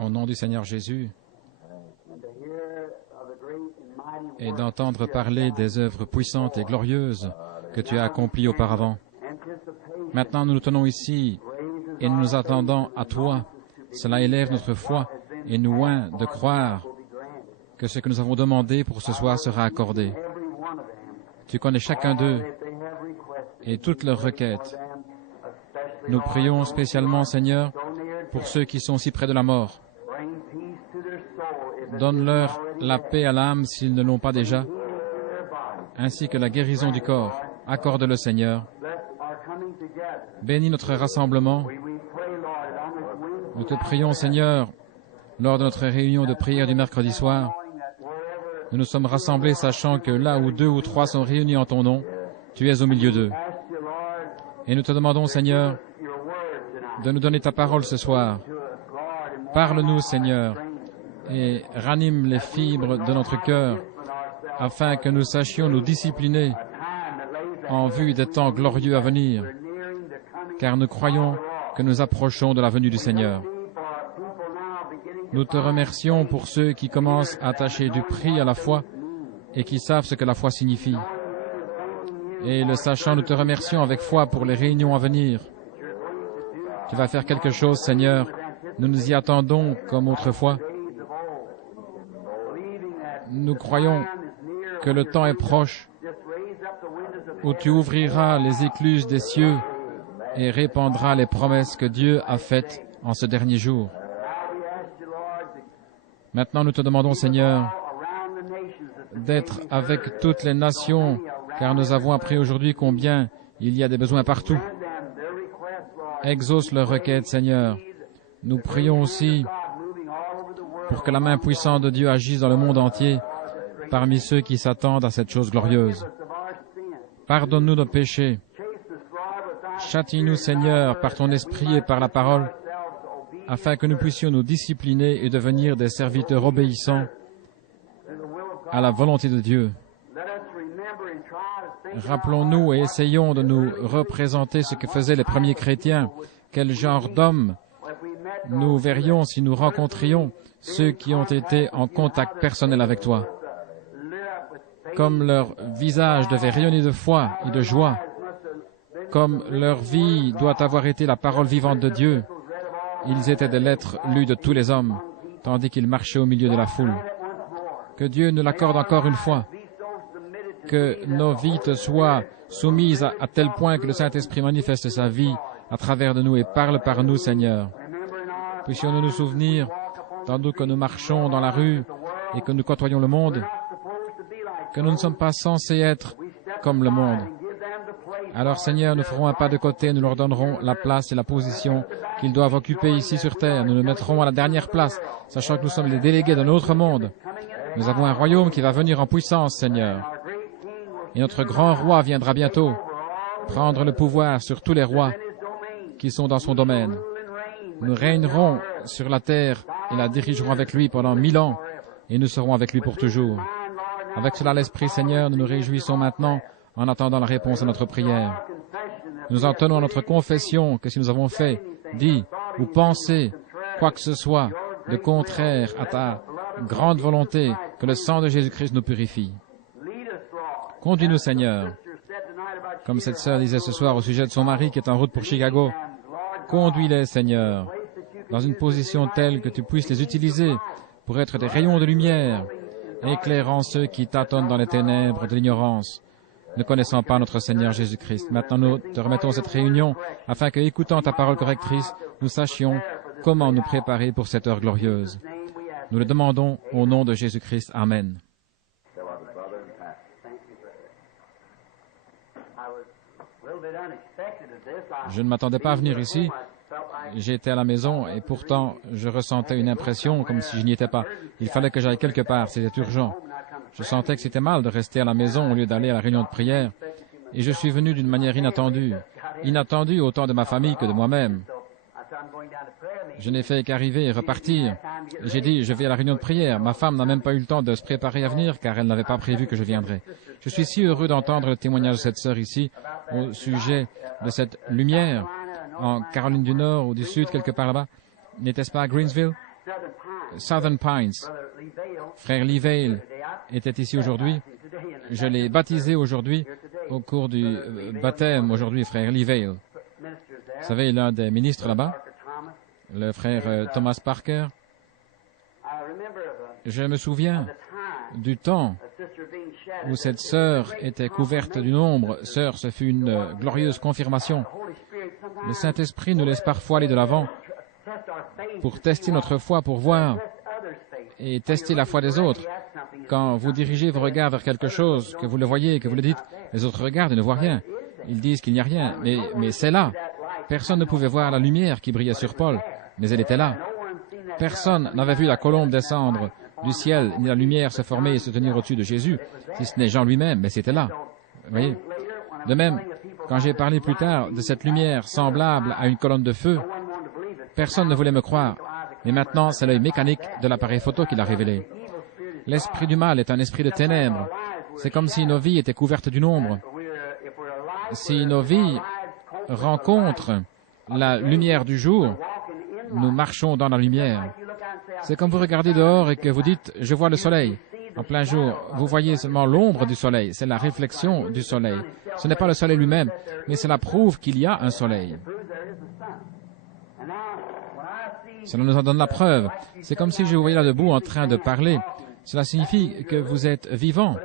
au nom du Seigneur Jésus, et d'entendre parler des œuvres puissantes et glorieuses que tu as accomplies auparavant. Maintenant, nous nous tenons ici et nous nous attendons à toi. Cela élève notre foi et nous oint de croire que ce que nous avons demandé pour ce soir sera accordé. Tu connais chacun d'eux et toutes leurs requêtes. Nous prions spécialement, Seigneur, pour ceux qui sont si près de la mort. Donne-leur la paix à l'âme s'ils ne l'ont pas déjà, ainsi que la guérison du corps. Accorde-le, Seigneur. Bénis notre rassemblement. Nous te prions, Seigneur, lors de notre réunion de prière du mercredi soir. Nous nous sommes rassemblés sachant que là où 2 ou 3 sont réunis en ton nom, tu es au milieu d'eux. Et nous te demandons, Seigneur, de nous donner ta parole ce soir. Parle-nous, Seigneur, et ranime les fibres de notre cœur, afin que nous sachions nous discipliner en vue des temps glorieux à venir, car nous croyons que nous approchons de la venue du Seigneur. Nous te remercions pour ceux qui commencent à attacher du prix à la foi et qui savent ce que la foi signifie. Et le sachant, nous te remercions avec foi pour les réunions à venir. Tu vas faire quelque chose, Seigneur. Nous nous y attendons comme autrefois. Nous croyons que le temps est proche où tu ouvriras les écluses des cieux et répandras les promesses que Dieu a faites en ce dernier jour. Maintenant, nous te demandons, Seigneur, d'être avec toutes les nations, car nous avons appris aujourd'hui combien il y a des besoins partout. Exauce leurs requêtes, Seigneur. Nous prions aussi pour que la main puissante de Dieu agisse dans le monde entier, parmi ceux qui s'attendent à cette chose glorieuse. Pardonne-nous nos péchés. Châtie-nous, Seigneur, par ton esprit et par la parole, afin que nous puissions nous discipliner et devenir des serviteurs obéissants à la volonté de Dieu. Rappelons-nous et essayons de nous représenter ce que faisaient les premiers chrétiens. Quel genre d'hommes nous verrions si nous rencontrions ceux qui ont été en contact personnel avec toi. Comme leur visage devait rayonner de foi et de joie, comme leur vie doit avoir été la parole vivante de Dieu, ils étaient des lettres lues de tous les hommes, tandis qu'ils marchaient au milieu de la foule. Que Dieu nous l'accorde encore une fois, que nos vies te soient soumises à tel point que le Saint-Esprit manifeste sa vie à travers de nous et parle par nous, Seigneur. Puissions-nous nous souvenir, tandis que nous marchons dans la rue et que nous côtoyons le monde, que nous ne sommes pas censés être comme le monde. Alors, Seigneur, nous ferons un pas de côté, nous leur donnerons la place et la position qu'ils doivent occuper ici sur terre. Nous nous mettrons à la dernière place, sachant que nous sommes les délégués d'un autre monde. Nous avons un royaume qui va venir en puissance, Seigneur. Et notre grand roi viendra bientôt prendre le pouvoir sur tous les rois qui sont dans son domaine. Nous régnerons sur la terre et la dirigerons avec lui pendant 1000 ans, et nous serons avec lui pour toujours. Avec cela, l'Esprit, Seigneur, nous nous réjouissons maintenant en attendant la réponse à notre prière. Nous en tenons à notre confession que si nous avons fait, dit ou pensé quoi que ce soit de contraire à ta grande volonté, que le sang de Jésus-Christ nous purifie. Conduis-nous, Seigneur. Comme cette sœur disait ce soir au sujet de son mari qui est en route pour Chicago, conduis-les, Seigneur, dans une position telle que tu puisses les utiliser pour être des rayons de lumière, éclairant ceux qui tâtonnent dans les ténèbres de l'ignorance, ne connaissant pas notre Seigneur Jésus-Christ. Maintenant, nous te remettons cette réunion afin que, écoutant ta parole correctrice, nous sachions comment nous préparer pour cette heure glorieuse. Nous le demandons au nom de Jésus-Christ. Amen. Je ne m'attendais pas à venir ici. J'étais à la maison et pourtant je ressentais une impression comme si je n'y étais pas. Il fallait que j'aille quelque part, c'était urgent. Je sentais que c'était mal de rester à la maison au lieu d'aller à la réunion de prière. Et je suis venu d'une manière inattendue. Inattendue autant de ma famille que de moi-même. Je n'ai fait qu'arriver et repartir. J'ai dit, je vais à la réunion de prière. Ma femme n'a même pas eu le temps de se préparer à venir car elle n'avait pas prévu que je viendrais. Je suis si heureux d'entendre le témoignage de cette sœur ici au sujet de cette lumière en Caroline du Nord ou du Sud, quelque part là-bas. N'était-ce pas à Greensville? Southern Pines. Frère Lee Vail était ici aujourd'hui. Je l'ai baptisé aujourd'hui au cours du baptême aujourd'hui, frère Lee Vail. Vous savez, l'un des ministres là-bas, le frère Thomas Parker. Je me souviens du temps où cette sœur était couverte d'une ombre. Sœur, ce fut une glorieuse confirmation. Le Saint-Esprit nous laisse parfois aller de l'avant pour tester notre foi, pour voir et tester la foi des autres. Quand vous dirigez vos regards vers quelque chose, que vous le voyez, que vous le dites, les autres regardent et ne voient rien. Ils disent qu'il n'y a rien, mais c'est là. Personne ne pouvait voir la lumière qui brillait sur Paul, mais elle était là. Personne n'avait vu la colombe descendre du ciel, ni la lumière se former et se tenir au-dessus de Jésus, si ce n'est Jean lui-même, mais c'était là. Vous voyez? De même, quand j'ai parlé plus tard de cette lumière semblable à une colonne de feu, personne ne voulait me croire. Mais maintenant, c'est l'œil mécanique de l'appareil photo qui l'a révélé. L'esprit du mal est un esprit de ténèbres. C'est comme si nos vies étaient couvertes d'une ombre. Si nos vies rencontrent la lumière du jour, nous marchons dans la lumière. C'est comme vous regardez dehors et que vous dites « je vois le soleil ». En plein jour, vous voyez seulement l'ombre du soleil, c'est la réflexion du soleil. Ce n'est pas le soleil lui-même, mais cela prouve qu'il y a un soleil. Cela nous en donne la preuve. C'est comme si je vous voyais là debout en train de parler. Cela signifie que vous êtes vivant.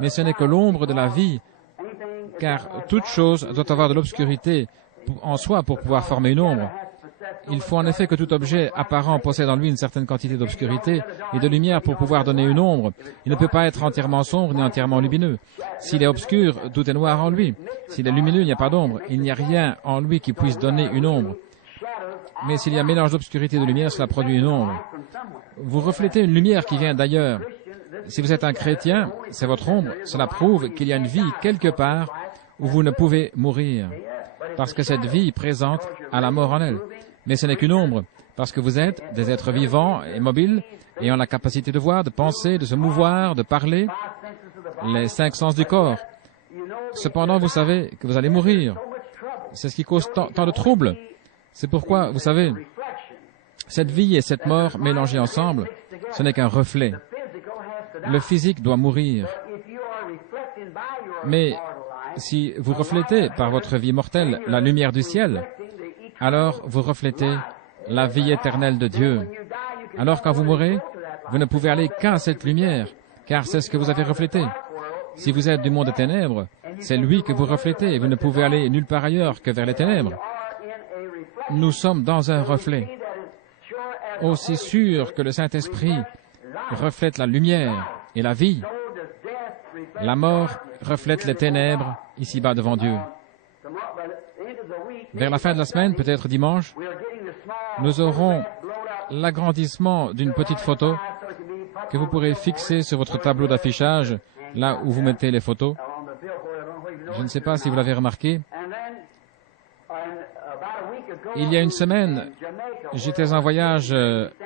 Mais ce n'est que l'ombre de la vie, car toute chose doit avoir de l'obscurité en soi pour pouvoir former une ombre. Il faut en effet que tout objet apparent possède en lui une certaine quantité d'obscurité et de lumière pour pouvoir donner une ombre. Il ne peut pas être entièrement sombre ni entièrement lumineux. S'il est obscur, tout est noir en lui. S'il est lumineux, il n'y a pas d'ombre. Il n'y a rien en lui qui puisse donner une ombre. Mais s'il y a un mélange d'obscurité et de lumière, cela produit une ombre. Vous reflétez une lumière qui vient d'ailleurs. Si vous êtes un chrétien, c'est votre ombre. Cela prouve qu'il y a une vie quelque part où vous ne pouvez mourir, parce que cette vie présente a la mort en elle. Mais ce n'est qu'une ombre, parce que vous êtes des êtres vivants et mobiles, ayant la capacité de voir, de penser, de se mouvoir, de parler, les 5 sens du corps. Cependant, vous savez que vous allez mourir. C'est ce qui cause tant de troubles. C'est pourquoi, vous savez, cette vie et cette mort mélangées ensemble, ce n'est qu'un reflet. Le physique doit mourir. Mais si vous reflétez par votre vie mortelle la lumière du ciel, alors vous reflétez la vie éternelle de Dieu. Alors quand vous mourrez, vous ne pouvez aller qu'à cette lumière, car c'est ce que vous avez reflété. Si vous êtes du monde des ténèbres, c'est lui que vous reflétez, et vous ne pouvez aller nulle part ailleurs que vers les ténèbres. Nous sommes dans un reflet. Aussi sûr que le Saint-Esprit reflète la lumière et la vie, la mort reflète les ténèbres ici-bas devant Dieu. Vers la fin de la semaine, peut-être dimanche, nous aurons l'agrandissement d'une petite photo que vous pourrez fixer sur votre tableau d'affichage, là où vous mettez les photos. Je ne sais pas si vous l'avez remarqué. Il y a une semaine, j'étais en voyage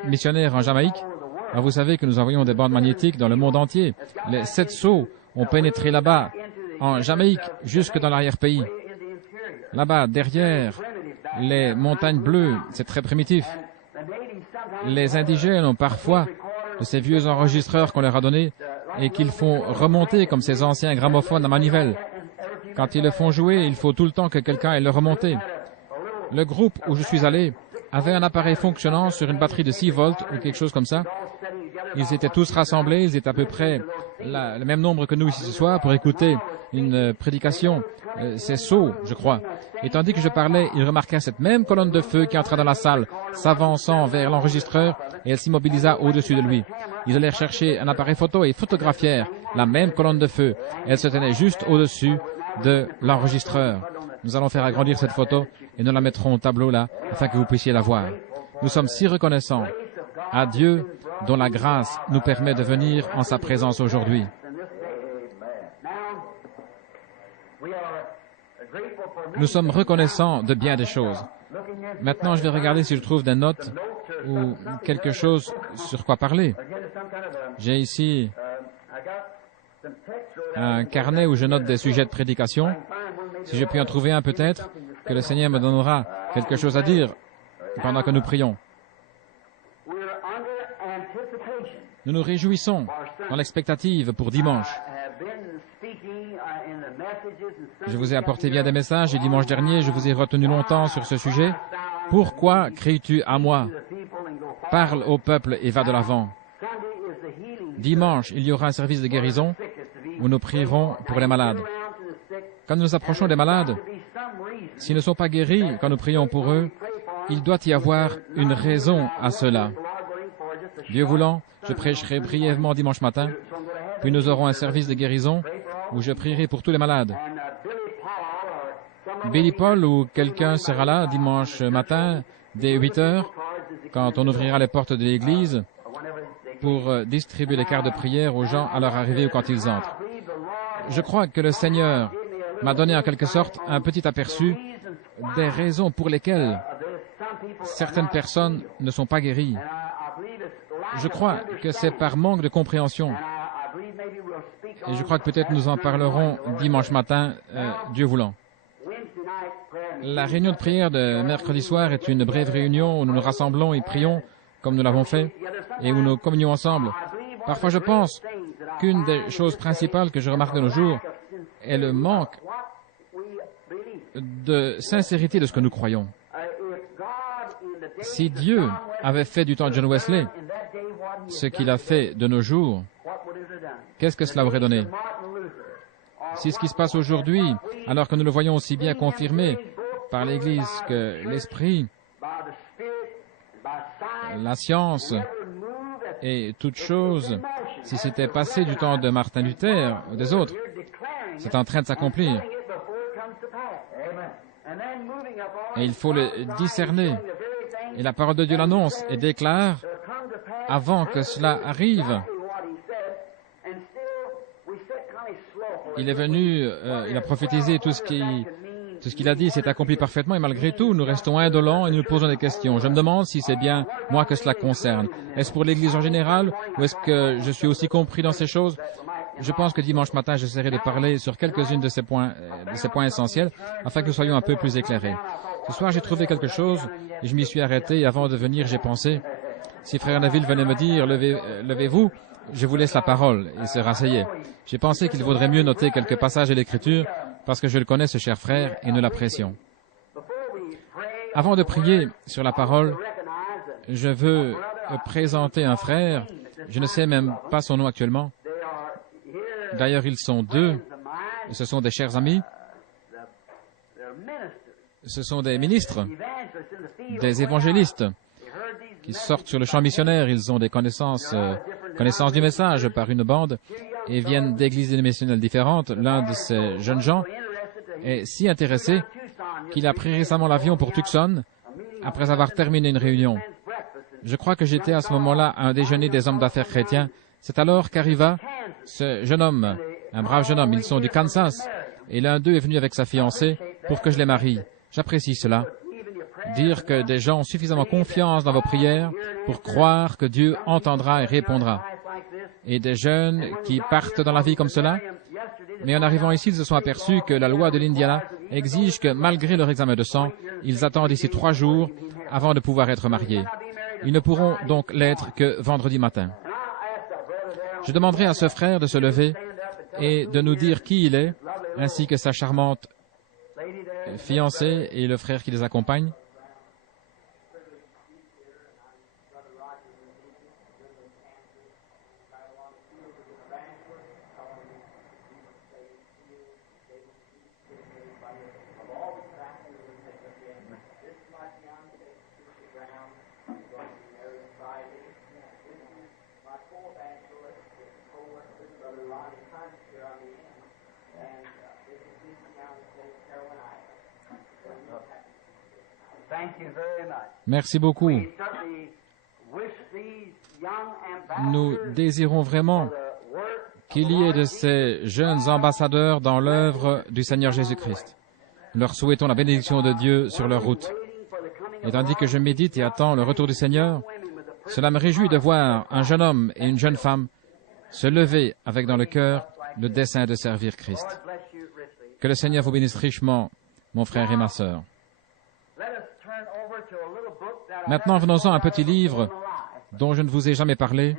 missionnaire en Jamaïque. Alors vous savez que nous envoyons des bandes magnétiques dans le monde entier. Les 7 sceaux ont pénétré là-bas, en Jamaïque, jusque dans l'arrière-pays. Là-bas, derrière les montagnes bleues, c'est très primitif. Les indigènes ont parfois de ces vieux enregistreurs qu'on leur a donnés et qu'ils font remonter comme ces anciens gramophones à manivelle. Quand ils le font jouer, il faut tout le temps que quelqu'un ait le remonté. Le groupe où je suis allé avait un appareil fonctionnant sur une batterie de 6 volts ou quelque chose comme ça. Ils étaient tous rassemblés, ils étaient à peu près le même nombre que nous ici ce soir pour écouter une prédication. C'est Sceaux, je crois. Et tandis que je parlais, ils remarquaient cette même colonne de feu qui entrait dans la salle, s'avançant vers l'enregistreur, et elle s'immobilisa au-dessus de lui. Ils allèrent chercher un appareil photo et photographièrent la même colonne de feu. Elle se tenait juste au-dessus de l'enregistreur. Nous allons faire agrandir cette photo et nous la mettrons au tableau là, afin que vous puissiez la voir. Nous sommes si reconnaissants à Dieu dont la grâce nous permet de venir en sa présence aujourd'hui. Nous sommes reconnaissants de bien des choses. Maintenant, je vais regarder si je trouve des notes ou quelque chose sur quoi parler. J'ai ici un carnet où je note des sujets de prédication. Si je puis en trouver un peut-être, que le Seigneur me donnera quelque chose à dire. pendant que nous prions. Nous nous réjouissons dans l'expectative pour dimanche. Je vous ai apporté bien des messages et dimanche dernier, je vous ai retenu longtemps sur ce sujet. Pourquoi cries-tu à moi? Parle au peuple et va de l'avant. Dimanche, il y aura un service de guérison où nous prierons pour les malades. Quand nous approchons des malades, s'ils ne sont pas guéris quand nous prions pour eux, il doit y avoir une raison à cela. Dieu voulant, je prêcherai brièvement dimanche matin, puis nous aurons un service de guérison où je prierai pour tous les malades. Billy Paul ou quelqu'un sera là dimanche matin dès 8 heures, quand on ouvrira les portes de l'église, pour distribuer les cartes de prière aux gens à leur arrivée ou quand ils entrent. Je crois que le Seigneur m'a donné en quelque sorte un petit aperçu des raisons pour lesquelles certaines personnes ne sont pas guéries. Je crois que c'est par manque de compréhension. Et je crois que peut-être nous en parlerons dimanche matin, Dieu voulant. La réunion de prière de mercredi soir est une brève réunion où nous nous rassemblons et prions comme nous l'avons fait et où nous communions ensemble. Parfois, je pense qu'une des choses principales que je remarque de nos jours est le manque de sincérité de ce que nous croyons. Si Dieu avait fait du temps de John Wesley ce qu'il a fait de nos jours, qu'est-ce que cela aurait donné? Si ce qui se passe aujourd'hui, alors que nous le voyons aussi bien confirmé par l'Église que l'Esprit, la science et toutes choses, si c'était passé du temps de Martin Luther ou des autres, c'est en train de s'accomplir. Et il faut le discerner. Et la parole de Dieu l'annonce et déclare avant que cela arrive. Il est venu, il a prophétisé tout ce qu'il a dit s'est accompli parfaitement et malgré tout, nous restons indolents et nous posons des questions. Je me demande si c'est bien moi que cela concerne. Est-ce pour l'Église en général ou est-ce que je suis aussi compris dans ces choses? Je pense que dimanche matin, j'essaierai de parler sur quelques-unes de ces points essentiels afin que nous soyons un peu plus éclairés. Ce soir, j'ai trouvé quelque chose et je m'y suis arrêté et avant de venir, j'ai pensé, si Frère Neville venait me dire, levez-vous, je vous laisse la parole et se rasseyait. J'ai pensé qu'il vaudrait mieux noter quelques passages de l'Écriture parce que je le connais, ce cher frère, et nous l'apprécions. Avant de prier sur la parole, je veux présenter un frère, je ne sais même pas son nom actuellement. D'ailleurs, ils sont deux, ce sont des chers amis, ce sont des ministres, des évangélistes qui sortent sur le champ missionnaire, ils ont des connaissances du message par une bande et viennent d'églises dénominationnelles différentes. L'un de ces jeunes gens est si intéressé qu'il a pris récemment l'avion pour Tucson après avoir terminé une réunion. Je crois que j'étais à ce moment-là à un déjeuner des hommes d'affaires chrétiens. C'est alors qu'arriva ce jeune homme, un brave jeune homme. Ils sont du Kansas et l'un d'eux est venu avec sa fiancée pour que je les marie. J'apprécie cela. Dire que des gens ont suffisamment confiance dans vos prières pour croire que Dieu entendra et répondra. Et des jeunes qui partent dans la vie comme cela, mais en arrivant ici, ils se sont aperçus que la loi de l'Indiana exige que malgré leur examen de sang, ils attendent ici 3 jours avant de pouvoir être mariés. Ils ne pourront donc l'être que vendredi matin. Je demanderai à ce frère de se lever et de nous dire qui il est, ainsi que sa charmante fiancée et le frère qui les accompagne. Merci beaucoup. Nous désirons vraiment qu'il y ait de ces jeunes ambassadeurs dans l'œuvre du Seigneur Jésus-Christ. Nous leur souhaitons la bénédiction de Dieu sur leur route. Et tandis que je médite et attends le retour du Seigneur, cela me réjouit de voir un jeune homme et une jeune femme se lever avec dans le cœur le dessein de servir Christ. Que le Seigneur vous bénisse richement, mon frère et ma sœur. Maintenant, venons-en à un petit livre dont je ne vous ai jamais parlé.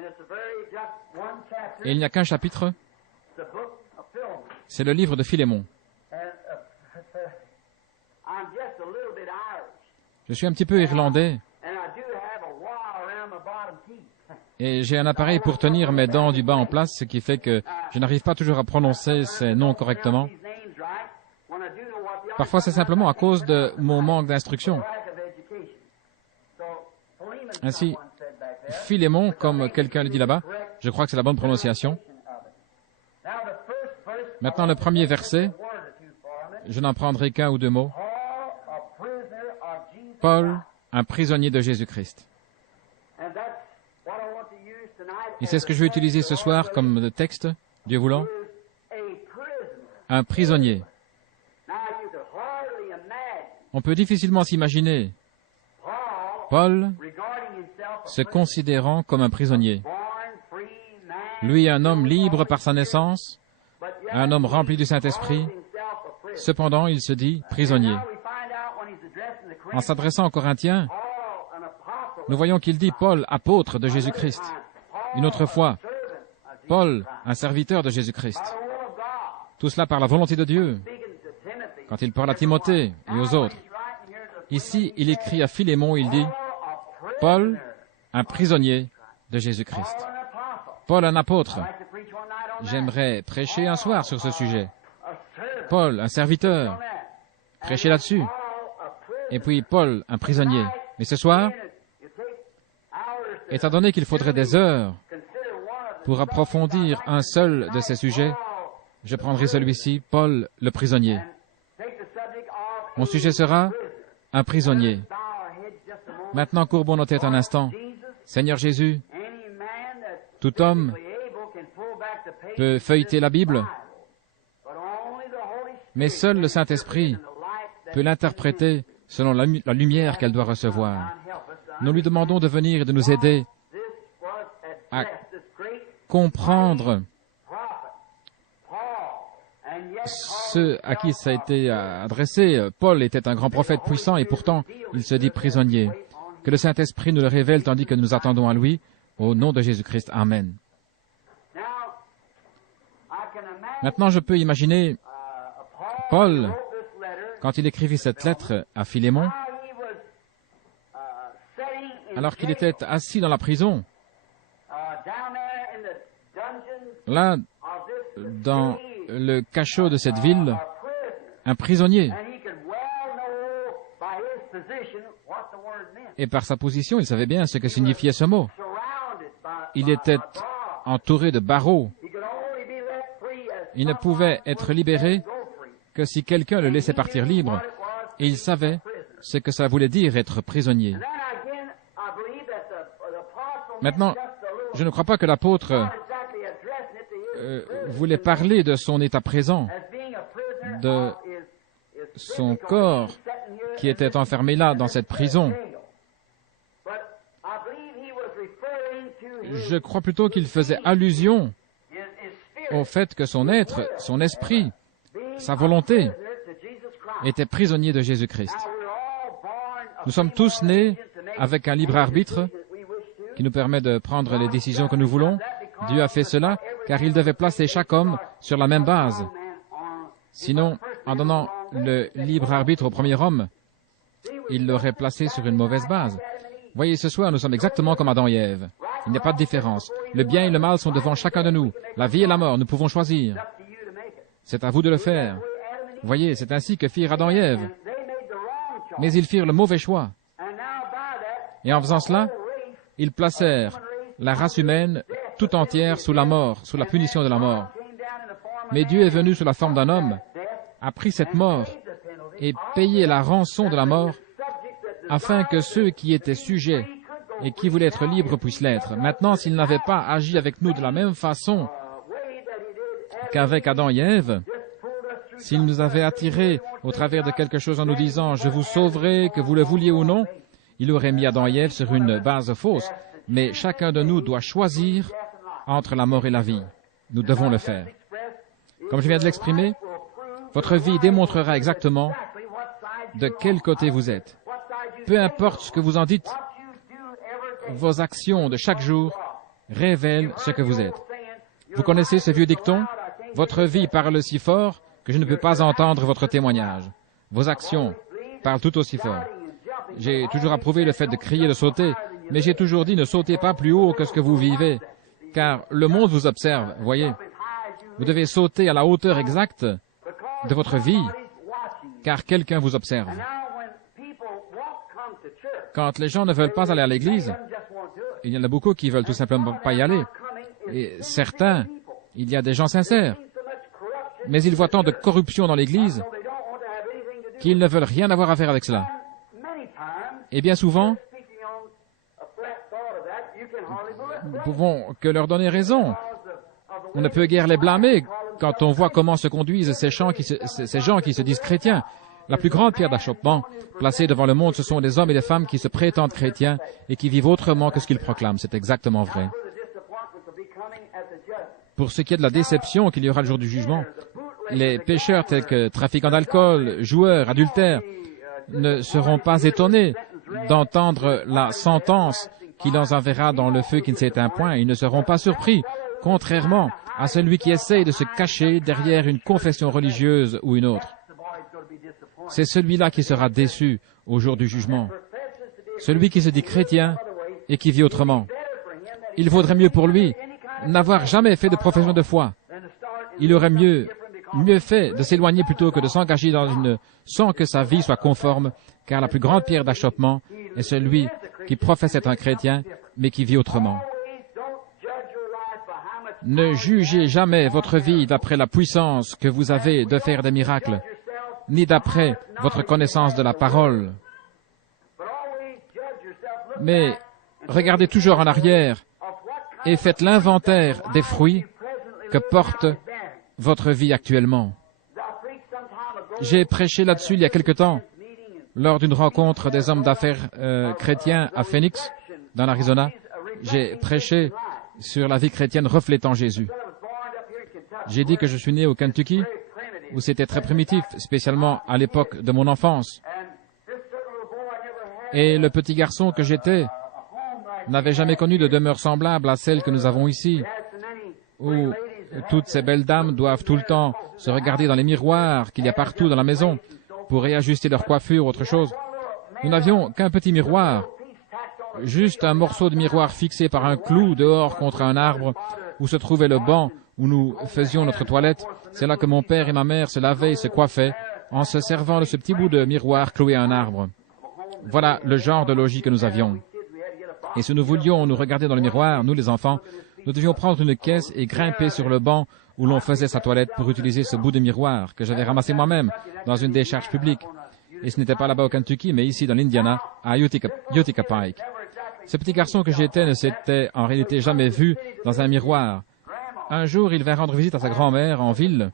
Et il n'y a qu'un chapitre. C'est le livre de Philémon. Je suis un petit peu irlandais. Et j'ai un appareil pour tenir mes dents du bas en place, ce qui fait que je n'arrive pas toujours à prononcer ces noms correctement. Parfois, c'est simplement à cause de mon manque d'instruction. Ainsi, Philémon, comme quelqu'un le dit là-bas, je crois que c'est la bonne prononciation. Maintenant, le premier verset, je n'en prendrai qu'un ou deux mots. Paul, un prisonnier de Jésus-Christ. Et c'est ce que je vais utiliser ce soir comme texte, Dieu voulant. Un prisonnier. On peut difficilement s'imaginer Paul se considérant comme un prisonnier. Lui, un homme libre par sa naissance, un homme rempli du Saint-Esprit. Cependant, il se dit prisonnier. En s'adressant aux Corinthiens, nous voyons qu'il dit Paul, apôtre de Jésus-Christ. Une autre fois, Paul, un serviteur de Jésus-Christ. Tout cela par la volonté de Dieu, quand il parle à Timothée et aux autres. Ici, il écrit à Philémon, il dit Paul, un prisonnier de Jésus-Christ. Paul, un apôtre. J'aimerais prêcher un soir sur ce sujet. Paul, un serviteur. Prêcher là-dessus. Et puis Paul, un prisonnier. Mais ce soir, étant donné qu'il faudrait des heures pour approfondir un seul de ces sujets, je prendrai celui-ci, Paul, le prisonnier. Mon sujet sera un prisonnier. Maintenant, courbons nos têtes un instant. Seigneur Jésus, tout homme peut feuilleter la Bible, mais seul le Saint-Esprit peut l'interpréter selon la lumière qu'elle doit recevoir. Nous lui demandons de venir et de nous aider à comprendre ceux à qui ça a été adressé. Paul était un grand prophète puissant et pourtant il se dit prisonnier. Que le Saint-Esprit nous le révèle tandis que nous attendons à lui. Au nom de Jésus-Christ. Amen. Maintenant, je peux imaginer Paul, quand il écrivit cette lettre à Philémon, alors qu'il était assis dans la prison, là, dans le cachot de cette ville, un prisonnier. Et par sa position, il savait bien ce que signifiait ce mot. Il était entouré de barreaux. Il ne pouvait être libéré que si quelqu'un le laissait partir libre. Et il savait ce que ça voulait dire être prisonnier. Maintenant, je ne crois pas que l'apôtre voulait parler de son état présent, de son corps qui était enfermé là, dans cette prison. Je crois plutôt qu'il faisait allusion au fait que son être, son esprit, sa volonté était prisonnier de Jésus-Christ. Nous sommes tous nés avec un libre arbitre qui nous permet de prendre les décisions que nous voulons. Dieu a fait cela car il devait placer chaque homme sur la même base. Sinon, en donnant le libre arbitre au premier homme, il l'aurait placé sur une mauvaise base. Voyez, ce soir, nous sommes exactement comme Adam et Ève. Il n'y a pas de différence. Le bien et le mal sont devant chacun de nous. La vie et la mort, nous pouvons choisir. C'est à vous de le faire. Voyez, c'est ainsi que firent Adam et Ève. Mais ils firent le mauvais choix. Et en faisant cela, ils placèrent la race humaine tout entière sous la mort, sous la punition de la mort. Mais Dieu est venu sous la forme d'un homme, a pris cette mort et payé la rançon de la mort, afin que ceux qui étaient sujets et qui voulaient être libres puissent l'être. Maintenant, s'il n'avait pas agi avec nous de la même façon qu'avec Adam et Ève, s'il nous avait attirés au travers de quelque chose en nous disant « Je vous sauverai, que vous le vouliez ou non », il aurait mis Adam et Ève sur une base fausse. Mais chacun de nous doit choisir entre la mort et la vie. Nous devons le faire. Comme je viens de l'exprimer, votre vie démontrera exactement de quel côté vous êtes. Peu importe ce que vous en dites, vos actions de chaque jour révèlent ce que vous êtes. Vous connaissez ce vieux dicton? Votre vie parle si fort que je ne peux pas entendre votre témoignage. Vos actions parlent tout aussi fort. J'ai toujours approuvé le fait de crier, de sauter, mais j'ai toujours dit ne sautez pas plus haut que ce que vous vivez, car le monde vous observe, voyez. Vous devez sauter à la hauteur exacte de votre vie, car quelqu'un vous observe. Quand les gens ne veulent pas aller à l'église, il y en a beaucoup qui veulent tout simplement pas y aller. Et certains, il y a des gens sincères, mais ils voient tant de corruption dans l'église qu'ils ne veulent rien avoir à faire avec cela. Et bien souvent, nous pouvons que leur donner raison. On ne peut guère les blâmer quand on voit comment se conduisent ces gens qui se disent chrétiens. La plus grande pierre d'achoppement placée devant le monde, ce sont des hommes et des femmes qui se prétendent chrétiens et qui vivent autrement que ce qu'ils proclament. C'est exactement vrai. Pour ce qui est de la déception qu'il y aura le jour du jugement, les pécheurs tels que trafiquants d'alcool, joueurs, adultères, ne seront pas étonnés d'entendre la sentence qui les enverra dans le feu qui ne s'éteint point. Ils ne seront pas surpris, contrairement à celui qui essaye de se cacher derrière une confession religieuse ou une autre. C'est celui-là qui sera déçu au jour du jugement. Celui qui se dit chrétien et qui vit autrement. Il vaudrait mieux pour lui n'avoir jamais fait de profession de foi. Il aurait mieux fait de s'éloigner plutôt que de s'engager sans que sa vie soit conforme, car la plus grande pierre d'achoppement est celui qui professe être un chrétien, mais qui vit autrement. Ne jugez jamais votre vie d'après la puissance que vous avez de faire des miracles, ni d'après votre connaissance de la parole. Mais regardez toujours en arrière et faites l'inventaire des fruits que porte votre vie actuellement. J'ai prêché là-dessus il y a quelque temps, lors d'une rencontre des hommes d'affaires chrétiens à Phoenix, dans l'Arizona. J'ai prêché sur la vie chrétienne reflétant Jésus. J'ai dit que je suis né au Kentucky, où c'était très primitif, spécialement à l'époque de mon enfance. Et le petit garçon que j'étais n'avait jamais connu de demeure semblable à celle que nous avons ici, où toutes ces belles dames doivent tout le temps se regarder dans les miroirs qu'il y a partout dans la maison pour réajuster leur coiffure ou autre chose. Nous n'avions qu'un petit miroir, juste un morceau de miroir fixé par un clou dehors contre un arbre où se trouvait le banc où nous faisions notre toilette. C'est là que mon père et ma mère se lavaient et se coiffaient en se servant de ce petit bout de miroir cloué à un arbre. Voilà le genre de logis que nous avions. Et si nous voulions nous regarder dans le miroir, nous les enfants, nous devions prendre une caisse et grimper sur le banc où l'on faisait sa toilette pour utiliser ce bout de miroir que j'avais ramassé moi-même dans une décharge publique. Et ce n'était pas là-bas au Kentucky, mais ici dans l'Indiana, à Utica Pike. Ce petit garçon que j'étais ne s'était en réalité jamais vu dans un miroir. Un jour, il vint rendre visite à sa grand-mère en ville.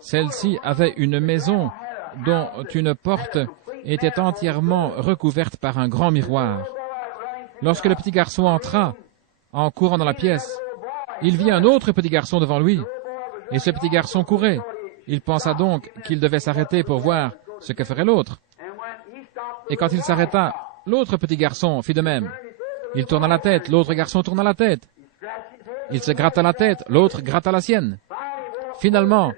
Celle-ci avait une maison dont une porte était entièrement recouverte par un grand miroir. Lorsque le petit garçon entra, en courant dans la pièce, il vit un autre petit garçon devant lui. Et ce petit garçon courait. Il pensa donc qu'il devait s'arrêter pour voir ce que ferait l'autre. Et quand il s'arrêta, l'autre petit garçon fit de même. Il tourna la tête, l'autre garçon tourna la tête. Il se gratta la tête, l'autre gratta la sienne. Finalement,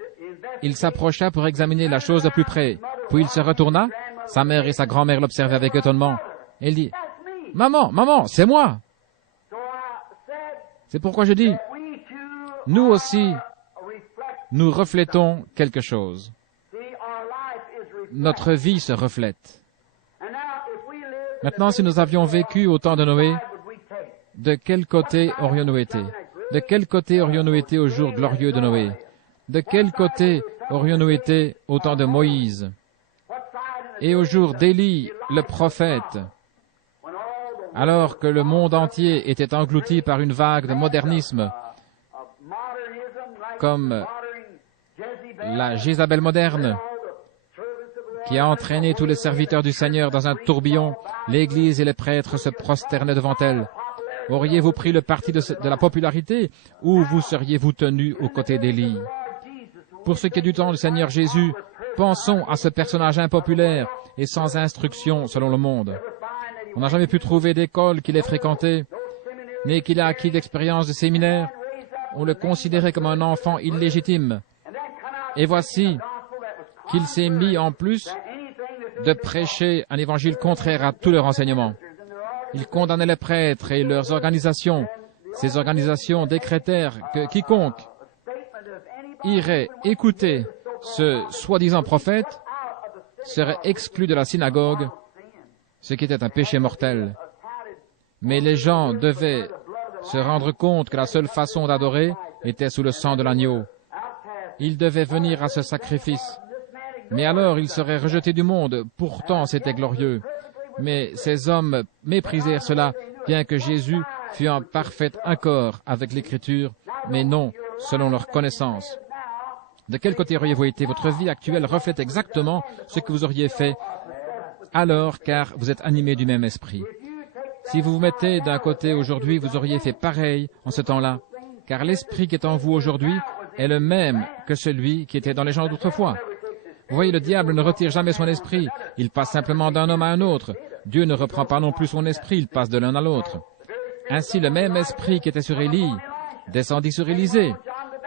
il s'approcha pour examiner la chose de plus près. Puis il se retourna. Sa mère et sa grand-mère l'observaient avec étonnement. Elle dit, « Maman, maman, c'est moi !» C'est pourquoi je dis, nous aussi, nous reflétons quelque chose. Notre vie se reflète. Maintenant, si nous avions vécu au temps de Noé, de quel côté aurions-nous été? De quel côté aurions-nous été au jour glorieux de Noé? De quel côté aurions-nous été au temps de Moïse? Et au jour d'Élie, le prophète, alors que le monde entier était englouti par une vague de modernisme, comme la Jézabel moderne, qui a entraîné tous les serviteurs du Seigneur dans un tourbillon, l'Église et les prêtres se prosternaient devant elle. Auriez-vous pris le parti de la popularité, ou vous seriez-vous tenu aux côtés d'Élie? Pour ce qui est du temps du Seigneur Jésus, pensons à ce personnage impopulaire et sans instruction selon le monde. On n'a jamais pu trouver d'école qu'il ait fréquentée, ni qu'il ait acquis d'expérience de séminaire. On le considérait comme un enfant illégitime. Et voici qu'il s'est mis en plus de prêcher un évangile contraire à tous leurs enseignements. Il condamnait les prêtres et leurs organisations. Ces organisations décrétèrent que quiconque irait écouter ce soi-disant prophète serait exclu de la synagogue, ce qui était un péché mortel. Mais les gens devaient se rendre compte que la seule façon d'adorer était sous le sang de l'agneau. Ils devaient venir à ce sacrifice. Mais alors ils seraient rejetés du monde. Pourtant c'était glorieux. Mais ces hommes méprisèrent cela, bien que Jésus fût en parfait accord avec l'Écriture, mais non selon leur connaissance. De quel côté auriez-vous été? Votre vie actuelle reflète exactement ce que vous auriez fait alors, car vous êtes animé du même esprit. Si vous vous mettez d'un côté aujourd'hui, vous auriez fait pareil en ce temps-là, car l'esprit qui est en vous aujourd'hui est le même que celui qui était dans les gens d'autrefois. Vous voyez, le diable ne retire jamais son esprit, il passe simplement d'un homme à un autre. Dieu ne reprend pas non plus son esprit, il passe de l'un à l'autre. Ainsi, le même esprit qui était sur Élie descendit sur Élisée,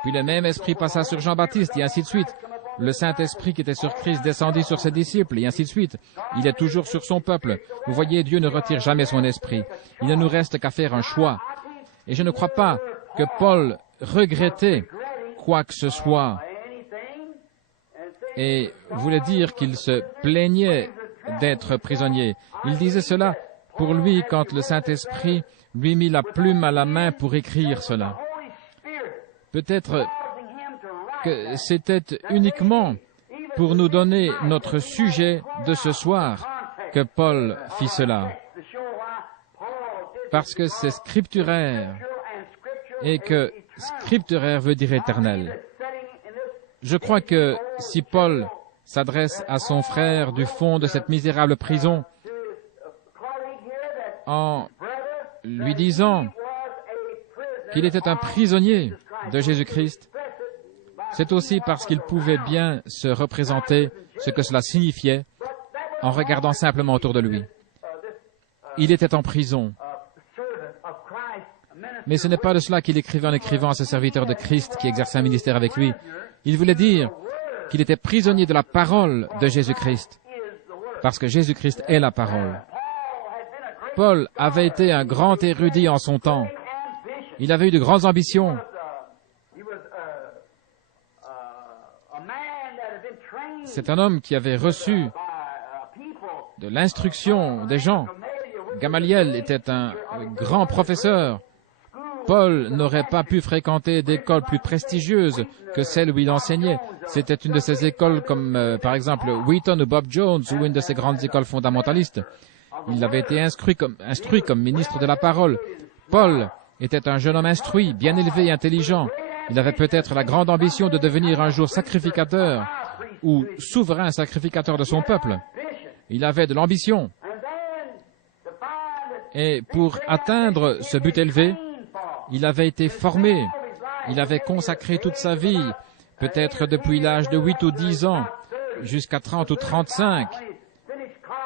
puis le même esprit passa sur Jean-Baptiste, et ainsi de suite. Le Saint-Esprit qui était sur Christ descendit sur ses disciples, et ainsi de suite. Il est toujours sur son peuple. Vous voyez, Dieu ne retire jamais son esprit. Il ne nous reste qu'à faire un choix. Et je ne crois pas que Paul regrettait quoi que ce soit et voulait dire qu'il se plaignait d'être prisonnier. Il disait cela pour lui quand le Saint-Esprit lui mit la plume à la main pour écrire cela. Peut-être que c'était uniquement pour nous donner notre sujet de ce soir que Paul fit cela. Parce que c'est scripturaire et que scripturaire veut dire éternel. Je crois que si Paul s'adresse à son frère du fond de cette misérable prison en lui disant qu'il était un prisonnier de Jésus-Christ, c'est aussi parce qu'il pouvait bien se représenter ce que cela signifiait en regardant simplement autour de lui. Il était en prison. Mais ce n'est pas de cela qu'il écrivait en écrivant à ce serviteur de Christ qui exerçait un ministère avec lui. Il voulait dire qu'il était prisonnier de la parole de Jésus-Christ, parce que Jésus-Christ est la parole. Paul avait été un grand érudit en son temps. Il avait eu de grandes ambitions. C'est un homme qui avait reçu de l'instruction des gens. Gamaliel était un grand professeur. Paul n'aurait pas pu fréquenter d'écoles plus prestigieuses que celle où il enseignait. C'était une de ces écoles comme, par exemple, Wheaton ou Bob Jones ou une de ces grandes écoles fondamentalistes. Il avait été instruit comme ministre de la parole. Paul était un jeune homme instruit, bien élevé et intelligent. Il avait peut-être la grande ambition de devenir un jour sacrificateur ou souverain sacrificateur de son peuple. Il avait de l'ambition. Et pour atteindre ce but élevé, il avait été formé. Il avait consacré toute sa vie, peut-être depuis l'âge de 8 ou 10 ans, jusqu'à 30 ou 35,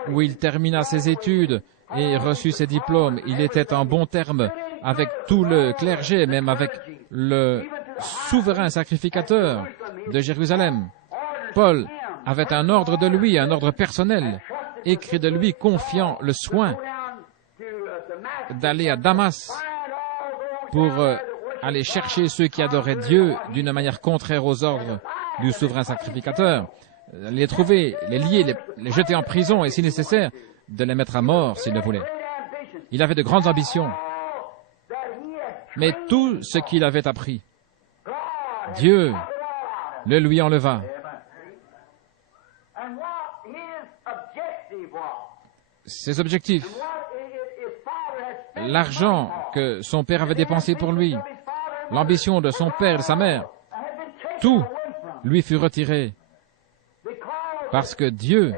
où il termina ses études et reçut ses diplômes. Il était en bons termes avec tout le clergé, même avec le souverain sacrificateur de Jérusalem. Paul avait un ordre de lui, un ordre personnel, écrit de lui confiant le soin d'aller à Damas pour aller chercher ceux qui adoraient Dieu d'une manière contraire aux ordres du souverain sacrificateur, les trouver, les lier, les jeter en prison et, si nécessaire, de les mettre à mort s'il le voulait. Il avait de grandes ambitions. Mais tout ce qu'il avait appris, Dieu le lui enleva. Ses objectifs, l'argent que son père avait dépensé pour lui, l'ambition de son père et de sa mère, tout lui fut retiré parce que Dieu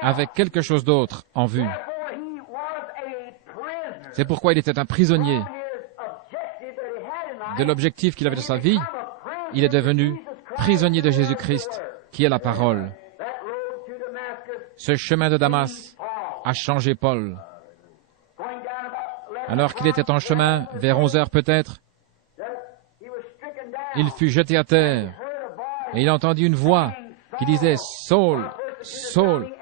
avait quelque chose d'autre en vue. C'est pourquoi il était un prisonnier. De l'objectif qu'il avait de sa vie, il est devenu prisonnier de Jésus-Christ, qui est la parole. Ce chemin de Damas, a changé Paul. Alors qu'il était en chemin, vers 11 heures peut-être, il fut jeté à terre et il entendit une voix qui disait « Saul, Saul,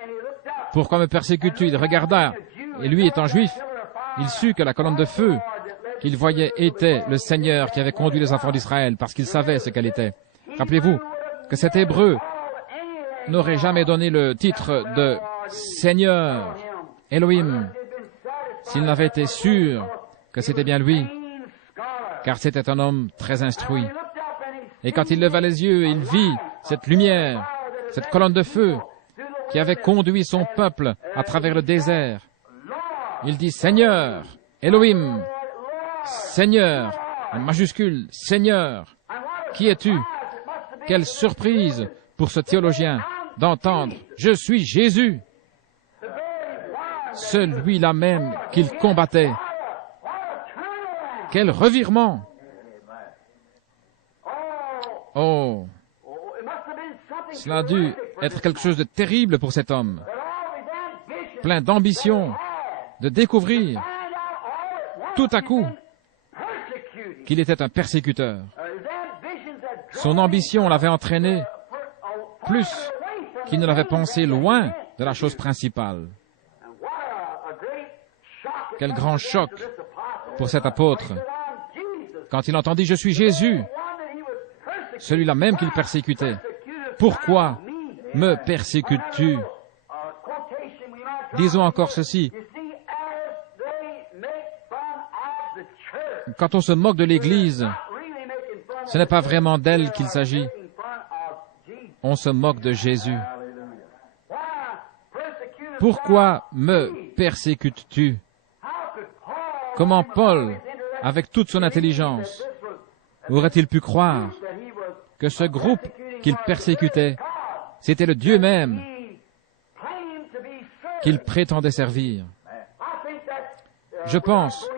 pourquoi me persécutes-tu » Il regarda, et lui étant juif, il sut que la colonne de feu qu'il voyait était le Seigneur qui avait conduit les enfants d'Israël, parce qu'il savait ce qu'elle était. Rappelez-vous que cet Hébreu n'aurait jamais donné le titre de Seigneur, Elohim, s'il n'avait été sûr que c'était bien lui, car c'était un homme très instruit. Et quand il leva les yeux, il vit cette lumière, cette colonne de feu qui avait conduit son peuple à travers le désert. Il dit « Seigneur, Elohim, Seigneur, en majuscule, Seigneur, qui es-tu » Quelle surprise pour ce théologien d'entendre « Je suis Jésus », celui-là même qu'il combattait. Quel revirement! Oh, cela a dû être quelque chose de terrible pour cet homme, plein d'ambition, de découvrir tout à coup qu'il était un persécuteur. Son ambition l'avait entraîné plus qu'il ne l'avait pensé loin de la chose principale. Quel grand choc pour cet apôtre quand il entendit « Je suis Jésus », celui-là même qu'il persécutait. Pourquoi me persécutes-tu? Disons encore ceci. Quand on se moque de l'Église, ce n'est pas vraiment d'elle qu'il s'agit. On se moque de Jésus. Pourquoi me persécutes-tu? Comment Paul, avec toute son intelligence, aurait-il pu croire que ce groupe qu'il persécutait, c'était le Dieu même qu'il prétendait servir? Je pense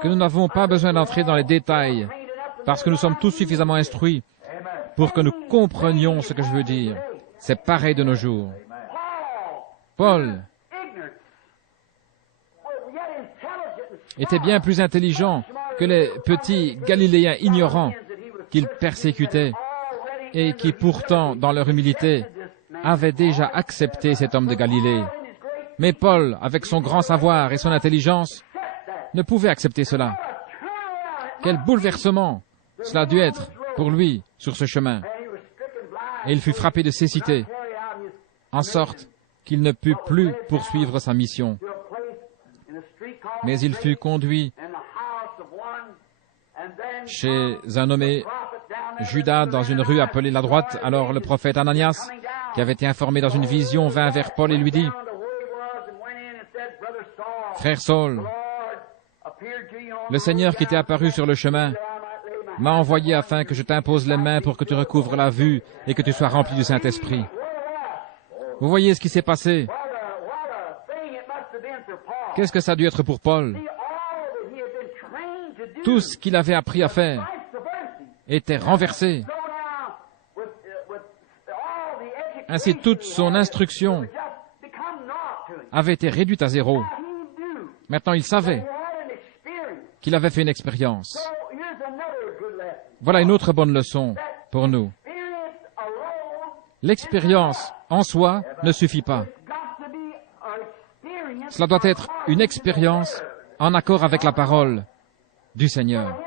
que nous n'avons pas besoin d'entrer dans les détails, parce que nous sommes tous suffisamment instruits pour que nous comprenions ce que je veux dire. C'est pareil de nos jours. Paul était bien plus intelligent que les petits Galiléens ignorants qu'il persécutait et qui pourtant, dans leur humilité, avaient déjà accepté cet homme de Galilée. Mais Paul, avec son grand savoir et son intelligence, ne pouvait accepter cela. Quel bouleversement cela a dû être pour lui sur ce chemin. Et il fut frappé de cécité, en sorte qu'il ne put plus poursuivre sa mission. Mais il fut conduit chez un nommé Judas dans une rue appelée la droite. Alors le prophète Ananias, qui avait été informé dans une vision, vint vers Paul et lui dit « Frère Saul, le Seigneur qui t'est apparu sur le chemin m'a envoyé afin que je t'impose les mains pour que tu recouvres la vue et que tu sois rempli du Saint-Esprit. » Vous voyez ce qui s'est passé. Qu'est-ce que ça a dû être pour Paul? Tout ce qu'il avait appris à faire était renversé. Ainsi, toute son instruction avait été réduite à zéro. Maintenant, il savait qu'il avait fait une expérience. Voilà une autre bonne leçon pour nous. L'expérience en soi ne suffit pas. Cela doit être une expérience en accord avec la parole du Seigneur.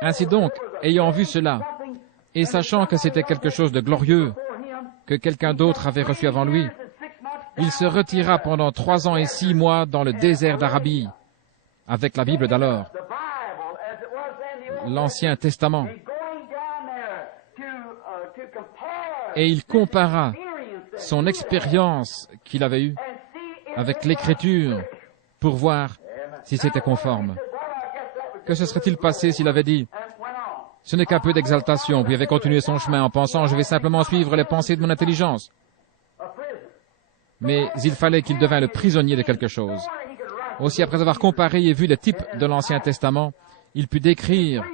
Ainsi donc, ayant vu cela, et sachant que c'était quelque chose de glorieux, que quelqu'un d'autre avait reçu avant lui, il se retira pendant 3 ans et 6 mois dans le désert d'Arabie, avec la Bible d'alors, l'Ancien Testament. Et il compara son expérience qu'il avait eue avec l'Écriture pour voir si c'était conforme. Que se serait-il passé s'il avait dit « Ce n'est qu'un peu d'exaltation », puis avait continué son chemin en pensant « Je vais simplement suivre les pensées de mon intelligence ». Mais il fallait qu'il devînt le prisonnier de quelque chose. Aussi, après avoir comparé et vu les types de l'Ancien Testament, il put décrire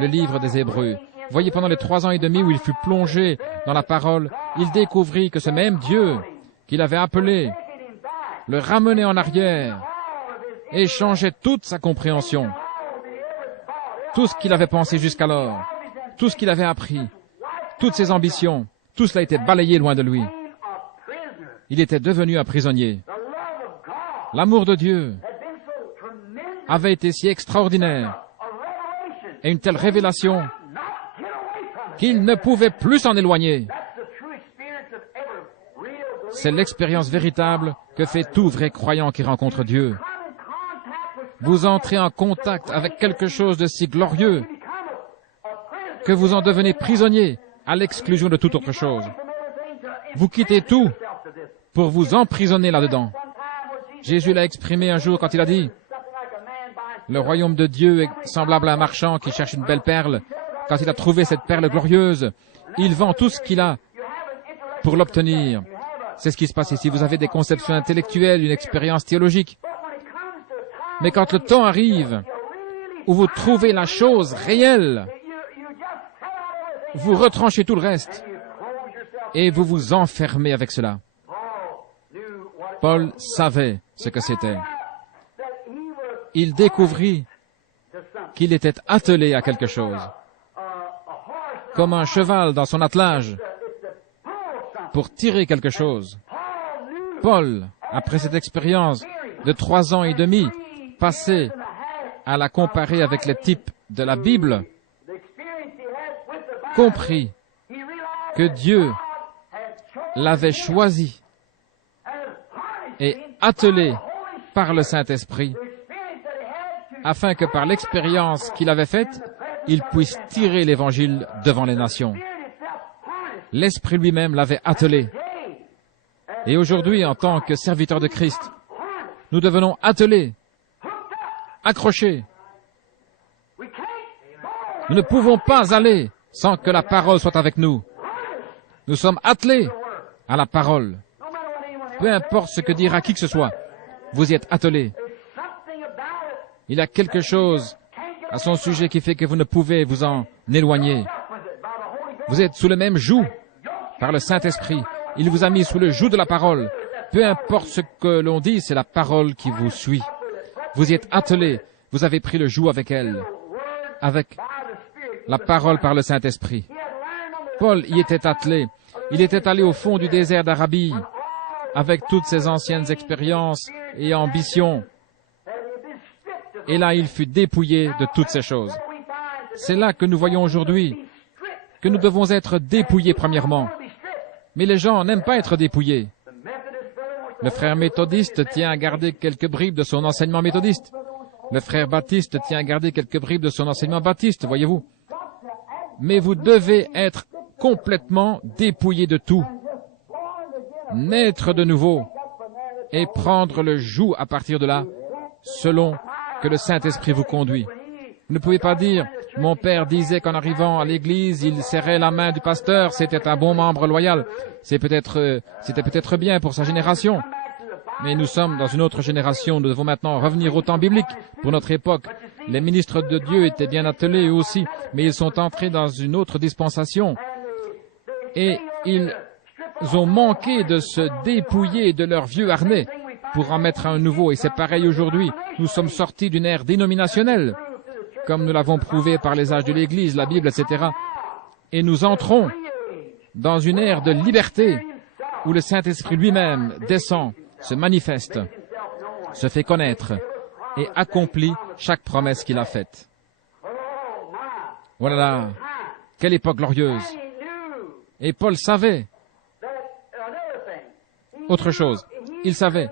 le livre des Hébreux. Voyez, pendant les 3 ans et demi où il fut plongé dans la parole, il découvrit que ce même Dieu qu'il avait appelé le ramenait en arrière et changeait toute sa compréhension. Tout ce qu'il avait pensé jusqu'alors, tout ce qu'il avait appris, toutes ses ambitions, tout cela était balayé loin de lui. Il était devenu un prisonnier. L'amour de Dieu avait été si extraordinaire et une telle révélation qu'il ne pouvait plus s'en éloigner. C'est l'expérience véritable que fait tout vrai croyant qui rencontre Dieu. Vous entrez en contact avec quelque chose de si glorieux que vous en devenez prisonnier à l'exclusion de toute autre chose. Vous quittez tout pour vous emprisonner là-dedans. Jésus l'a exprimé un jour quand il a dit « Le royaume de Dieu est semblable à un marchand qui cherche une belle perle. Quand il a trouvé cette perle glorieuse, il vend tout ce qu'il a pour l'obtenir. » C'est ce qui se passe ici. Vous avez des conceptions intellectuelles, une expérience théologique. Mais quand le temps arrive où vous trouvez la chose réelle, vous retranchez tout le reste et vous vous enfermez avec cela. Paul savait ce que c'était. Il découvrit qu'il était attelé à quelque chose, comme un cheval dans son attelage, pour tirer quelque chose. Paul, après cette expérience de 3 ans et demi, passé à la comparer avec les types de la Bible, comprit que Dieu l'avait choisi et attelé par le Saint-Esprit, afin que par l'expérience qu'il avait faite, il puisse tirer l'Évangile devant les nations. L'Esprit lui-même l'avait attelé. Et aujourd'hui, en tant que serviteurs de Christ, nous devenons attelés, accrochés. Nous ne pouvons pas aller sans que la parole soit avec nous. Nous sommes attelés à la parole. Peu importe ce que dira qui que ce soit, vous y êtes attelés. Il y a quelque chose à son sujet qui fait que vous ne pouvez vous en éloigner. Vous êtes sous le même joug par le Saint-Esprit. Il vous a mis sous le joug de la parole. Peu importe ce que l'on dit, c'est la parole qui vous suit. Vous y êtes attelés. Vous avez pris le joug avec elle, avec la parole par le Saint-Esprit. Paul y était attelé. Il était allé au fond du désert d'Arabie, avec toutes ses anciennes expériences et ambitions. Et là, il fut dépouillé de toutes ces choses. C'est là que nous voyons aujourd'hui que nous devons être dépouillés premièrement. Mais les gens n'aiment pas être dépouillés. Le frère méthodiste tient à garder quelques bribes de son enseignement méthodiste. Le frère baptiste tient à garder quelques bribes de son enseignement baptiste, voyez-vous. Mais vous devez être complètement dépouillés de tout. Naître de nouveau et prendre le joug à partir de là, selon que le Saint-Esprit vous conduit. Vous ne pouvez pas dire, mon père disait qu'en arrivant à l'église, il serrait la main du pasteur, c'était un bon membre loyal. C'était peut-être bien pour sa génération. Mais nous sommes dans une autre génération, nous devons maintenant revenir au temps biblique. Pour notre époque, les ministres de Dieu étaient bien attelés eux aussi, mais ils sont entrés dans une autre dispensation. Et ils ont manqué de se dépouiller de leur vieux harnais pour en mettre un nouveau. Et c'est pareil aujourd'hui. Nous sommes sortis d'une ère dénominationnelle, comme nous l'avons prouvé par les âges de l'Église, la Bible, etc. Et nous entrons dans une ère de liberté où le Saint-Esprit lui-même descend, se manifeste, se fait connaître et accomplit chaque promesse qu'il a faite. Voilà, quelle époque glorieuse! Et Paul savait autre chose. Il savait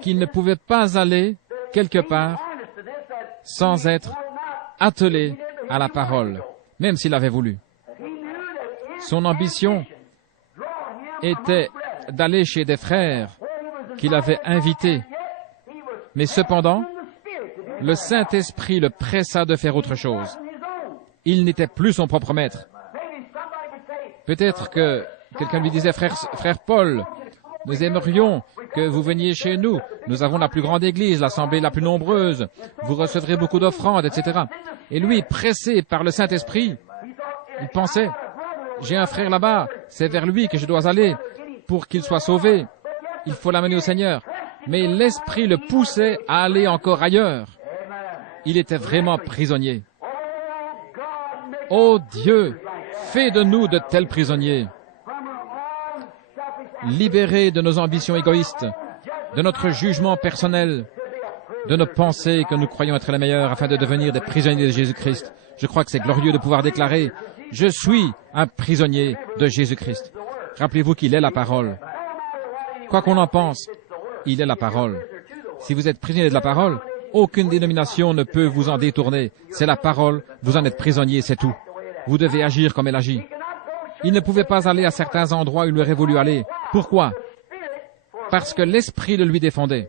qu'il ne pouvait pas aller quelque part sans être attelé à la parole, même s'il avait voulu. Son ambition était d'aller chez des frères qu'il avait invités. Mais cependant, le Saint-Esprit le pressa de faire autre chose. Il n'était plus son propre maître. Peut-être que quelqu'un lui disait, frère Paul, nous aimerions que vous veniez chez nous. Nous avons la plus grande église, l'assemblée la plus nombreuse. Vous recevrez beaucoup d'offrandes, etc. Et lui, pressé par le Saint-Esprit, il pensait, j'ai un frère là-bas, c'est vers lui que je dois aller pour qu'il soit sauvé. il faut l'amener au Seigneur. Mais l'Esprit le poussait à aller encore ailleurs. Il était vraiment prisonnier. Ô Dieu, fais de nous de tels prisonniers, libérés de nos ambitions égoïstes, de notre jugement personnel, de nos pensées que nous croyons être les meilleures, afin de devenir des prisonniers de Jésus-Christ. Je crois que c'est glorieux de pouvoir déclarer « Je suis un prisonnier de Jésus-Christ ». Rappelez-vous qu'il est la parole. Quoi qu'on en pense, il est la parole. Si vous êtes prisonnier de la parole, aucune dénomination ne peut vous en détourner. C'est la parole, vous en êtes prisonnier, c'est tout. Vous devez agir comme elle agit. Il ne pouvait pas aller à certains endroits où il aurait voulu aller. Pourquoi? Parce que l'Esprit le lui défendait.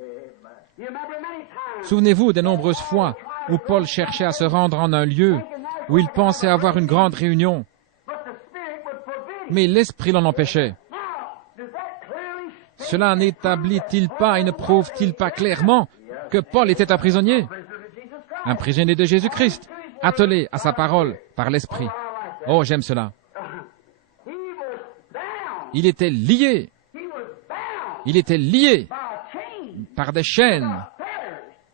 Souvenez-vous des nombreuses fois où Paul cherchait à se rendre en un lieu où il pensait avoir une grande réunion, mais l'Esprit l'en empêchait. Cela n'établit-il pas et ne prouve-t-il pas clairement que Paul était un prisonnier de Jésus-Christ, attelé à sa parole par l'Esprit? Oh, j'aime cela. Il était lié. Il était lié par des chaînes,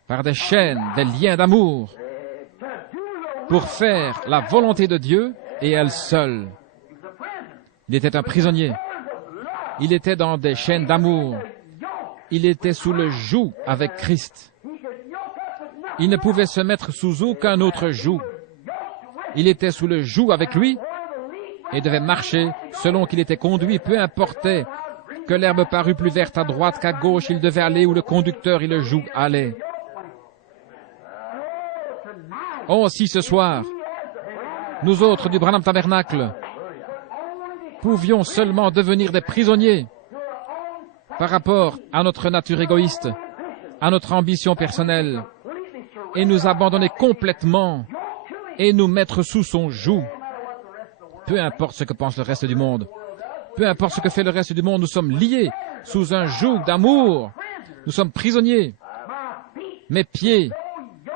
des liens d'amour, pour faire la volonté de Dieu et elle seule. Il était un prisonnier. Il était dans des chaînes d'amour. Il était sous le joug avec Christ. Il ne pouvait se mettre sous aucun autre joug. Il était sous le joug avec lui et devait marcher selon qu'il était conduit, peu importait que l'herbe parût plus verte à droite qu'à gauche, il devait aller où le conducteur et le joug allaient. Oh, si ce soir, nous autres du Branham Tabernacle pouvions seulement devenir des prisonniers par rapport à notre nature égoïste, à notre ambition personnelle, et nous abandonner complètement et nous mettre sous son joug. Peu importe ce que pense le reste du monde, peu importe ce que fait le reste du monde, nous sommes liés sous un joug d'amour. Nous sommes prisonniers. Mes pieds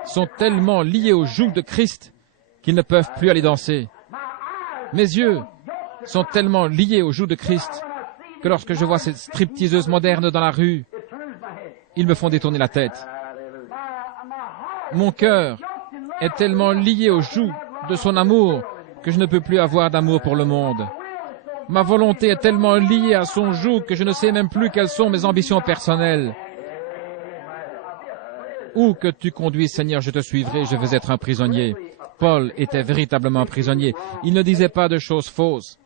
sont tellement liés au joug de Christ qu'ils ne peuvent plus aller danser. Mes yeux sont tellement liés au joug de Christ que lorsque je vois ces stripteaseuses modernes dans la rue, ils me font détourner la tête. Mon cœur est tellement lié au joug de son amour que je ne peux plus avoir d'amour pour le monde. Ma volonté est tellement liée à son joug que je ne sais même plus quelles sont mes ambitions personnelles. Où que tu conduis, Seigneur, je te suivrai, je veux être un prisonnier. Paul était véritablement un prisonnier. Il ne disait pas de choses fausses.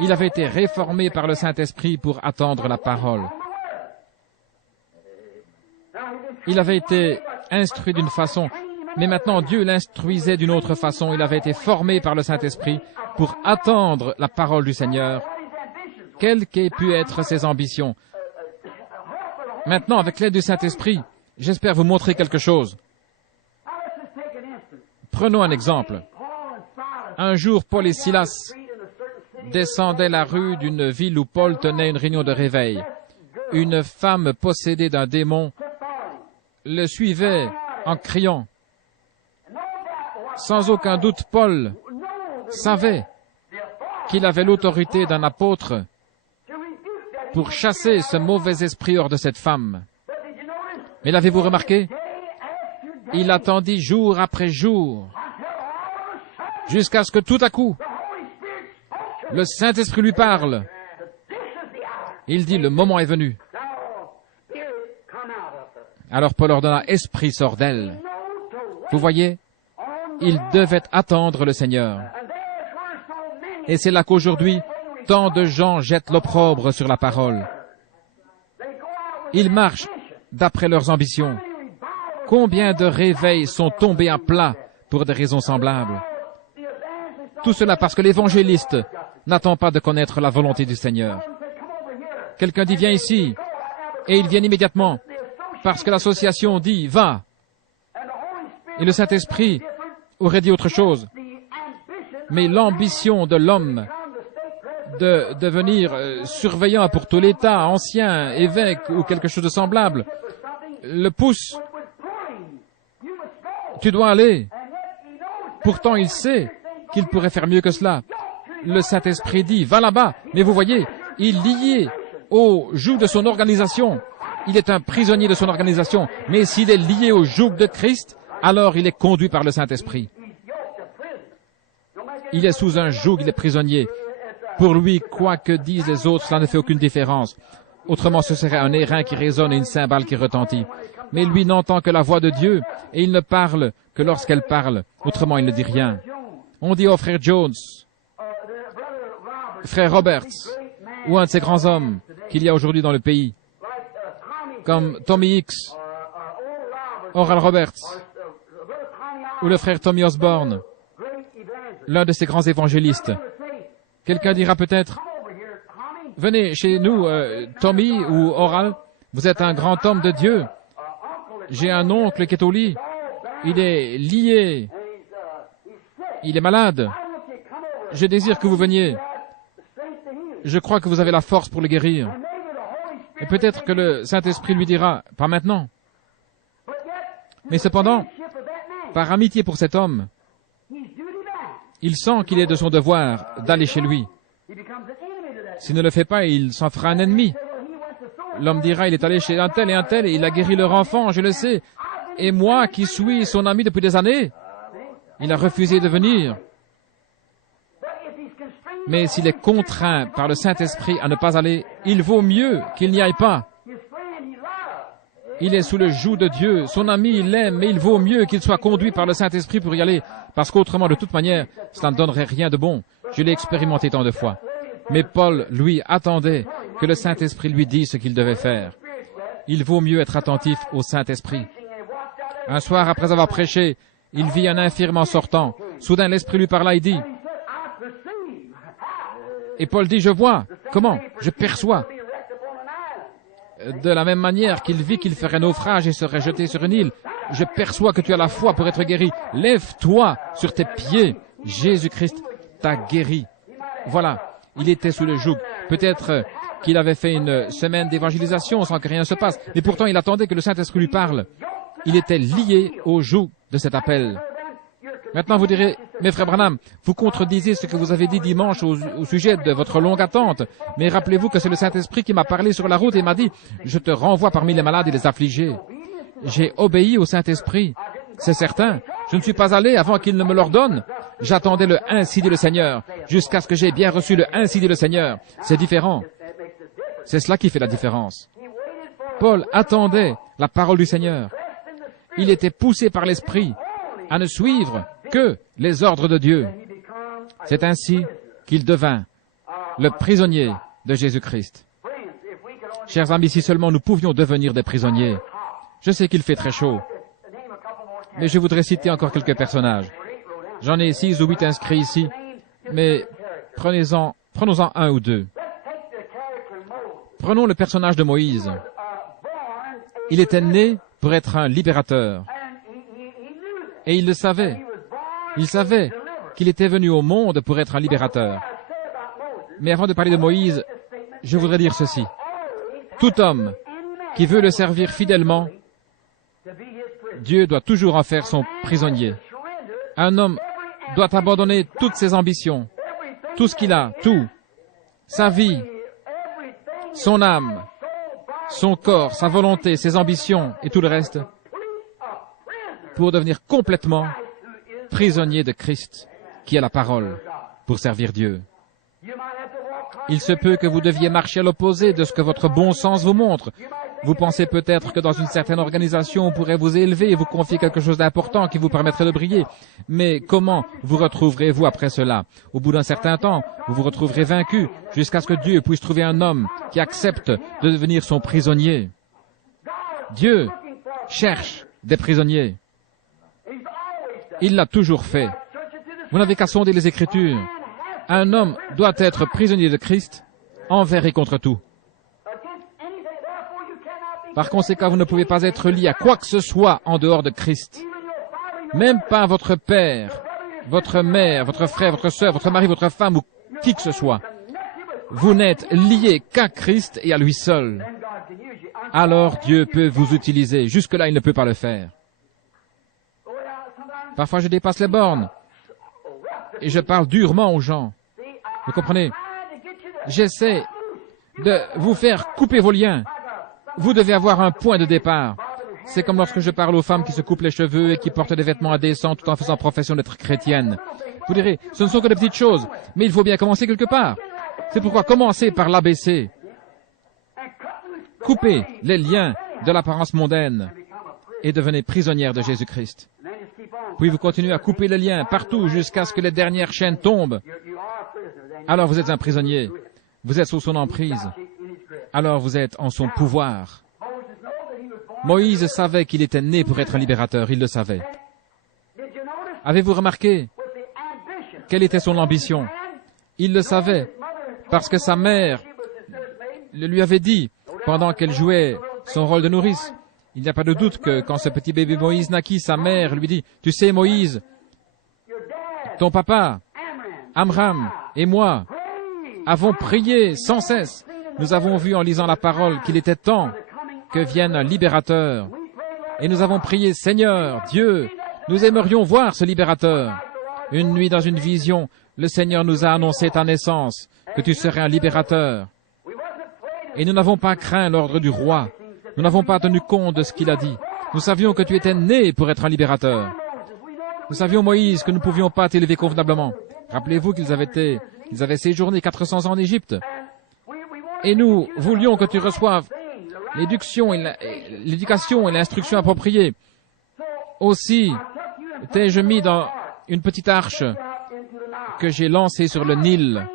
Il avait été réformé par le Saint-Esprit pour attendre la parole. Il avait été instruit d'une façon, mais maintenant Dieu l'instruisait d'une autre façon. Il avait été formé par le Saint-Esprit pour attendre la parole du Seigneur, quelles qu'aient pu être ses ambitions. Maintenant, avec l'aide du Saint-Esprit, j'espère vous montrer quelque chose. Prenons un exemple. Un jour, Paul et Silas descendaient la rue d'une ville où Paul tenait une réunion de réveil. Une femme possédée d'un démon le suivait en criant. Sans aucun doute, Paul savait qu'il avait l'autorité d'un apôtre pour chasser ce mauvais esprit hors de cette femme. Mais l'avez-vous remarqué? Il attendit jour après jour, jusqu'à ce que tout à coup, le Saint-Esprit lui parle. Il dit, le moment est venu. Alors Paul ordonna, Esprit, sort d'elle. Vous voyez, il devait attendre le Seigneur. Et c'est là qu'aujourd'hui, tant de gens jettent l'opprobre sur la parole. Ils marchent d'après leurs ambitions. Combien de réveils sont tombés à plat pour des raisons semblables? Tout cela parce que l'évangéliste n'attend pas de connaître la volonté du Seigneur. Quelqu'un dit, viens ici, et il vient immédiatement, parce que l'association dit, va. Et le Saint-Esprit aurait dit autre chose. Mais l'ambition de l'homme de devenir surveillant pour tout l'État, ancien, évêque ou quelque chose de semblable, le pousse. Tu dois aller. Pourtant, il sait qu'il pourrait faire mieux que cela. Le Saint-Esprit dit, va là-bas. Mais vous voyez, il liait au joug de son organisation. Il est un prisonnier de son organisation. Mais s'il est lié au joug de Christ, alors il est conduit par le Saint-Esprit. Il est sous un joug, il est prisonnier. Pour lui, quoi que disent les autres, cela ne fait aucune différence. Autrement, ce serait un airain qui résonne et une cymbale qui retentit. Mais lui n'entend que la voix de Dieu, et il ne parle que lorsqu'elle parle. Autrement, il ne dit rien. On dit au frère Jones, frère Roberts, ou un de ces grands hommes qu'il y a aujourd'hui dans le pays, comme Tommy Hicks, Oral Roberts, ou le frère Tommy Osborne, l'un de ces grands évangélistes. Quelqu'un dira peut-être, venez chez nous, Tommy ou Oral, vous êtes un grand homme de Dieu. J'ai un oncle qui est au lit. Il est lié. Il est malade. Je désire que vous veniez. Je crois que vous avez la force pour le guérir. Et peut-être que le Saint-Esprit lui dira, pas maintenant. Mais cependant, par amitié pour cet homme, il sent qu'il est de son devoir d'aller chez lui. S'il ne le fait pas, il s'en fera un ennemi. L'homme dira, il est allé chez un tel et il a guéri leur enfant, je le sais. Et moi, qui suis son ami depuis des années, il a refusé de venir. Mais s'il est contraint par le Saint-Esprit à ne pas aller, il vaut mieux qu'il n'y aille pas. Il est sous le joug de Dieu. Son ami, il l'aime, mais il vaut mieux qu'il soit conduit par le Saint-Esprit pour y aller, parce qu'autrement, de toute manière, cela ne donnerait rien de bon. Je l'ai expérimenté tant de fois. Mais Paul, lui, attendait que le Saint-Esprit lui dise ce qu'il devait faire. Il vaut mieux être attentif au Saint-Esprit. Un soir, après avoir prêché, il vit un infirme en sortant. Soudain, l'Esprit lui parla et dit, et Paul dit, je vois. Comment? Je perçois. De la même manière qu'il vit qu'il ferait naufrage et serait jeté sur une île, je perçois que tu as la foi pour être guéri. Lève-toi sur tes pieds. Jésus-Christ t'a guéri. Voilà, il était sous le joug. Peut-être qu'il avait fait une semaine d'évangélisation sans que rien se passe, mais pourtant il attendait que le Saint-Esprit lui parle. Il était lié au joug de cet appel. Maintenant, vous direz, mais frère Branham, vous contredisez ce que vous avez dit dimanche au sujet de votre longue attente. Mais rappelez-vous que c'est le Saint-Esprit qui m'a parlé sur la route et m'a dit, je te renvoie parmi les malades et les affligés. J'ai obéi au Saint-Esprit. C'est certain. Je ne suis pas allé avant qu'il ne me l'ordonne. J'attendais le ainsi dit le Seigneur, jusqu'à ce que j'ai bien reçu le ainsi dit le Seigneur. C'est différent. C'est cela qui fait la différence. Paul attendait la parole du Seigneur. Il était poussé par l'Esprit à ne suivre que les ordres de Dieu. C'est ainsi qu'il devint le prisonnier de Jésus-Christ. Chers amis, si seulement nous pouvions devenir des prisonniers. Je sais qu'il fait très chaud, mais je voudrais citer encore quelques personnages. J'en ai 6 ou 8 inscrits ici, mais prenons-en un ou deux. Prenons le personnage de Moïse. Il était né pour être un libérateur. Et il le savait. Il savait qu'il était venu au monde pour être un libérateur. Mais avant de parler de Moïse, je voudrais dire ceci. Tout homme qui veut le servir fidèlement, Dieu doit toujours en faire son prisonnier. Un homme doit abandonner toutes ses ambitions, tout ce qu'il a, tout, sa vie, son âme, son corps, sa volonté, ses ambitions et tout le reste, pour devenir complètement prisonnier de Christ, qui est la parole, pour servir Dieu. Il se peut que vous deviez marcher à l'opposé de ce que votre bon sens vous montre. Vous pensez peut-être que dans une certaine organisation, on pourrait vous élever et vous confier quelque chose d'important qui vous permettrait de briller. Mais comment vous retrouverez-vous après cela? Au bout d'un certain temps, vous vous retrouverez vaincu jusqu'à ce que Dieu puisse trouver un homme qui accepte de devenir son prisonnier. Dieu cherche des prisonniers. Il l'a toujours fait. Vous n'avez qu'à sonder les Écritures. Un homme doit être prisonnier de Christ envers et contre tout. Par conséquent, vous ne pouvez pas être lié à quoi que ce soit en dehors de Christ. Même pas votre père, votre mère, votre frère, votre sœur, votre mari, votre femme ou qui que ce soit. Vous n'êtes lié qu'à Christ et à lui seul. Alors Dieu peut vous utiliser. Jusque-là, il ne peut pas le faire. Parfois, je dépasse les bornes et je parle durement aux gens. Vous comprenez? J'essaie de vous faire couper vos liens. Vous devez avoir un point de départ. C'est comme lorsque je parle aux femmes qui se coupent les cheveux et qui portent des vêtements indécents tout en faisant profession d'être chrétiennes. Vous direz, ce ne sont que de petites choses, mais il faut bien commencer quelque part. C'est pourquoi commencez par l'ABC. Coupez les liens de l'apparence mondaine et devenez prisonnière de Jésus-Christ. Puis vous continuez à couper les liens partout jusqu'à ce que les dernières chaînes tombent. Alors vous êtes un prisonnier. Vous êtes sous son emprise. Alors vous êtes en son pouvoir. Moïse savait qu'il était né pour être un libérateur. Il le savait. Avez-vous remarqué quelle était son ambition? Il le savait parce que sa mère le lui avait dit pendant qu'elle jouait son rôle de nourrice. Il n'y a pas de doute que quand ce petit bébé Moïse naquit, sa mère lui dit, « Tu sais, Moïse, ton papa, Amram et moi avons prié sans cesse. Nous avons vu en lisant la parole qu'il était temps que vienne un libérateur. Et nous avons prié, Seigneur, Dieu, nous aimerions voir ce libérateur. Une nuit dans une vision, le Seigneur nous a annoncé ta naissance, que tu serais un libérateur. Et nous n'avons pas craint l'ordre du roi. Nous n'avons pas tenu compte de ce qu'il a dit. Nous savions que tu étais né pour être un libérateur. Nous savions, Moïse, que nous ne pouvions pas t'élever convenablement. Rappelez-vous qu'ils avaient séjourné 400 ans en Égypte. Et nous voulions que tu reçoives l'éducation et l'instruction appropriée. Aussi, t'ai-je mis dans une petite arche que j'ai lancée sur le Nil.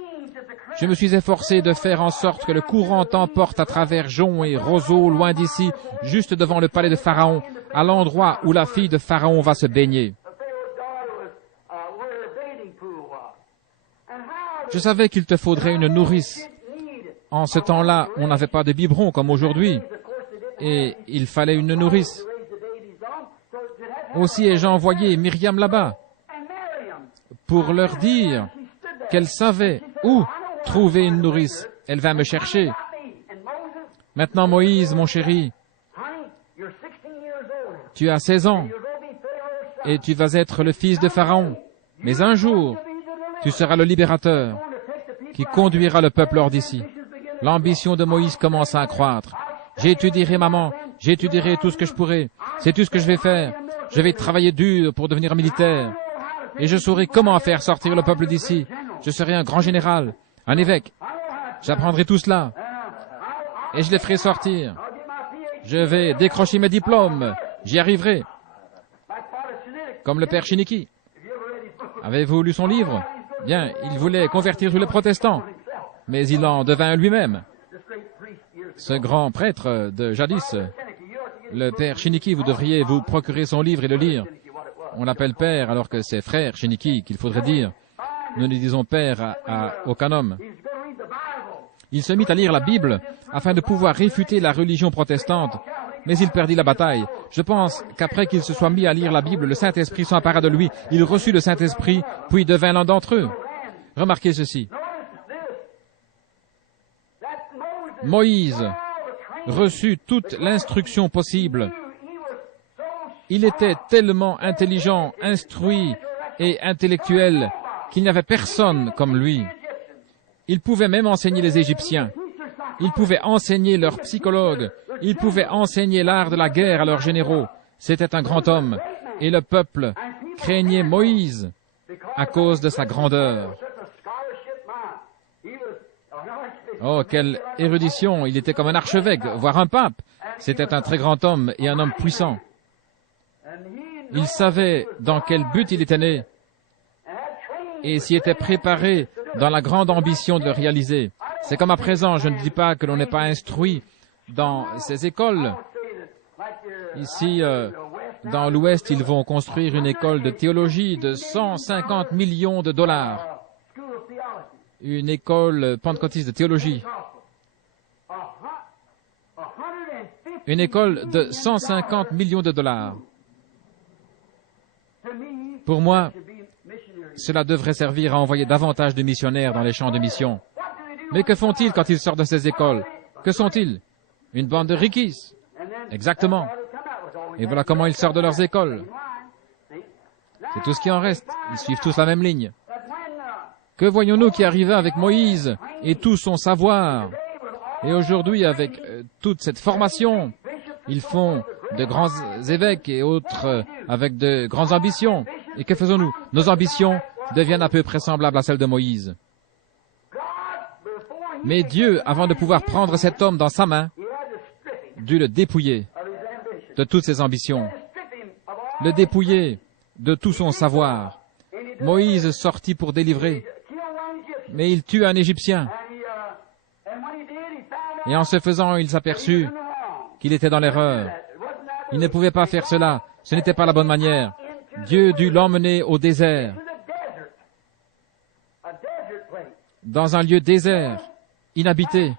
Je me suis efforcé de faire en sorte que le courant t'emporte à travers joncs et roseaux loin d'ici, juste devant le palais de Pharaon, à l'endroit où la fille de Pharaon va se baigner. Je savais qu'il te faudrait une nourrice. En ce temps-là, on n'avait pas de biberon comme aujourd'hui, et il fallait une nourrice. Aussi ai-je envoyé Myriam là-bas pour leur dire qu'elle savait où trouver une nourrice. Elle va me chercher. Maintenant, Moïse, mon chéri, tu as 16 ans et tu vas être le fils de Pharaon. Mais un jour, tu seras le libérateur qui conduira le peuple hors d'ici. L'ambition de Moïse commence à accroître. J'étudierai, maman, j'étudierai tout ce que je pourrai. C'est tout ce que je vais faire. Je vais travailler dur pour devenir militaire. Et je saurai comment faire sortir le peuple d'ici. Je serai un grand général, un évêque. J'apprendrai tout cela. Et je les ferai sortir. Je vais décrocher mes diplômes. J'y arriverai. Comme le père Chiniki. Avez-vous lu son livre? Bien, il voulait convertir tous les protestants. Mais il en devint lui-même. Ce grand prêtre de jadis, le père Chiniki, vous devriez vous procurer son livre et le lire. On l'appelle père alors que c'est frère Chiniki qu'il faudrait dire. Nous ne disons père à aucun homme. Il se mit à lire la Bible afin de pouvoir réfuter la religion protestante, mais il perdit la bataille. Je pense qu'après qu'il se soit mis à lire la Bible, le Saint-Esprit s'empara de lui. Il reçut le Saint-Esprit, puis devint l'un d'entre eux. Remarquez ceci. Moïse reçut toute l'instruction possible. Il était tellement intelligent, instruit et intellectuel qu'il n'y avait personne comme lui. Il pouvait même enseigner les Égyptiens. Il pouvait enseigner leurs psychologues. Il pouvait enseigner l'art de la guerre à leurs généraux. C'était un grand homme. Et le peuple craignait Moïse à cause de sa grandeur. Oh, quelle érudition! Il était comme un archevêque, voire un pape. C'était un très grand homme et un homme puissant. Il savait dans quel but il était né et s'y était préparé dans la grande ambition de le réaliser. C'est comme à présent, je ne dis pas que l'on n'est pas instruit dans ces écoles. Ici, dans l'Ouest, ils vont construire une école de théologie de 150 millions de dollars. Une école pentecôtiste de théologie. Une école de 150 millions de dollars. Pour moi, cela devrait servir à envoyer davantage de missionnaires dans les champs de mission. Mais que font-ils quand ils sortent de ces écoles? Que sont-ils? Une bande de rikis. Exactement. Et voilà comment ils sortent de leurs écoles. C'est tout ce qui en reste. Ils suivent tous la même ligne. Que voyons-nous qui arriva avec Moïse et tout son savoir? Et aujourd'hui, avec toute cette formation, ils font de grands évêques et autres avec de grandes ambitions. Et que faisons-nous? Nos ambitions deviennent à peu près semblables à celles de Moïse. Mais Dieu, avant de pouvoir prendre cet homme dans sa main, dut le dépouiller de toutes ses ambitions, le dépouiller de tout son savoir. Moïse sortit pour délivrer, mais il tue un Égyptien. Et en ce faisant, il s'aperçut qu'il était dans l'erreur. Il ne pouvait pas faire cela. Ce n'était pas la bonne manière. Dieu dut l'emmener au désert, dans un lieu désert, inhabité.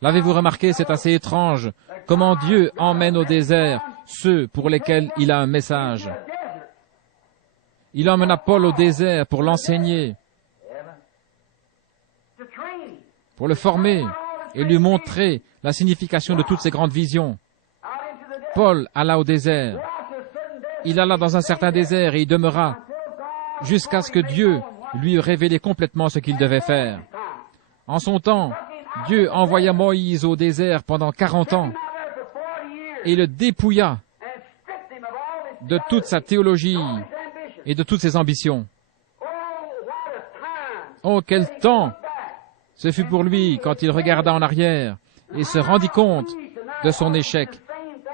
L'avez-vous remarqué, c'est assez étrange, comment Dieu emmène au désert ceux pour lesquels il a un message. Il emmena Paul au désert pour l'enseigner, pour le former et lui montrer la signification de toutes ces grandes visions. Paul alla au désert. Il alla dans un certain désert et y demeura jusqu'à ce que Dieu lui eût révélé complètement ce qu'il devait faire. En son temps, Dieu envoya Moïse au désert pendant 40 ans et le dépouilla de toute sa théologie et de toutes ses ambitions. Oh, quel temps ce fut pour lui quand il regarda en arrière et se rendit compte de son échec.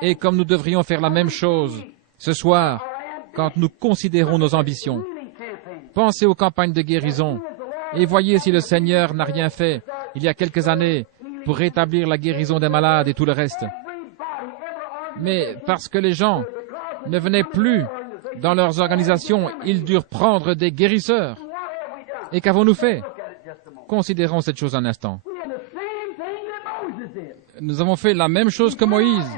Et comme nous devrions faire la même chose ce soir, quand nous considérons nos ambitions, pensez aux campagnes de guérison et voyez si le Seigneur n'a rien fait il y a quelques années pour rétablir la guérison des malades et tout le reste. Mais parce que les gens ne venaient plus dans leurs organisations, ils durent prendre des guérisseurs. Et qu'avons-nous fait? Considérons cette chose un instant. Nous avons fait la même chose que Moïse.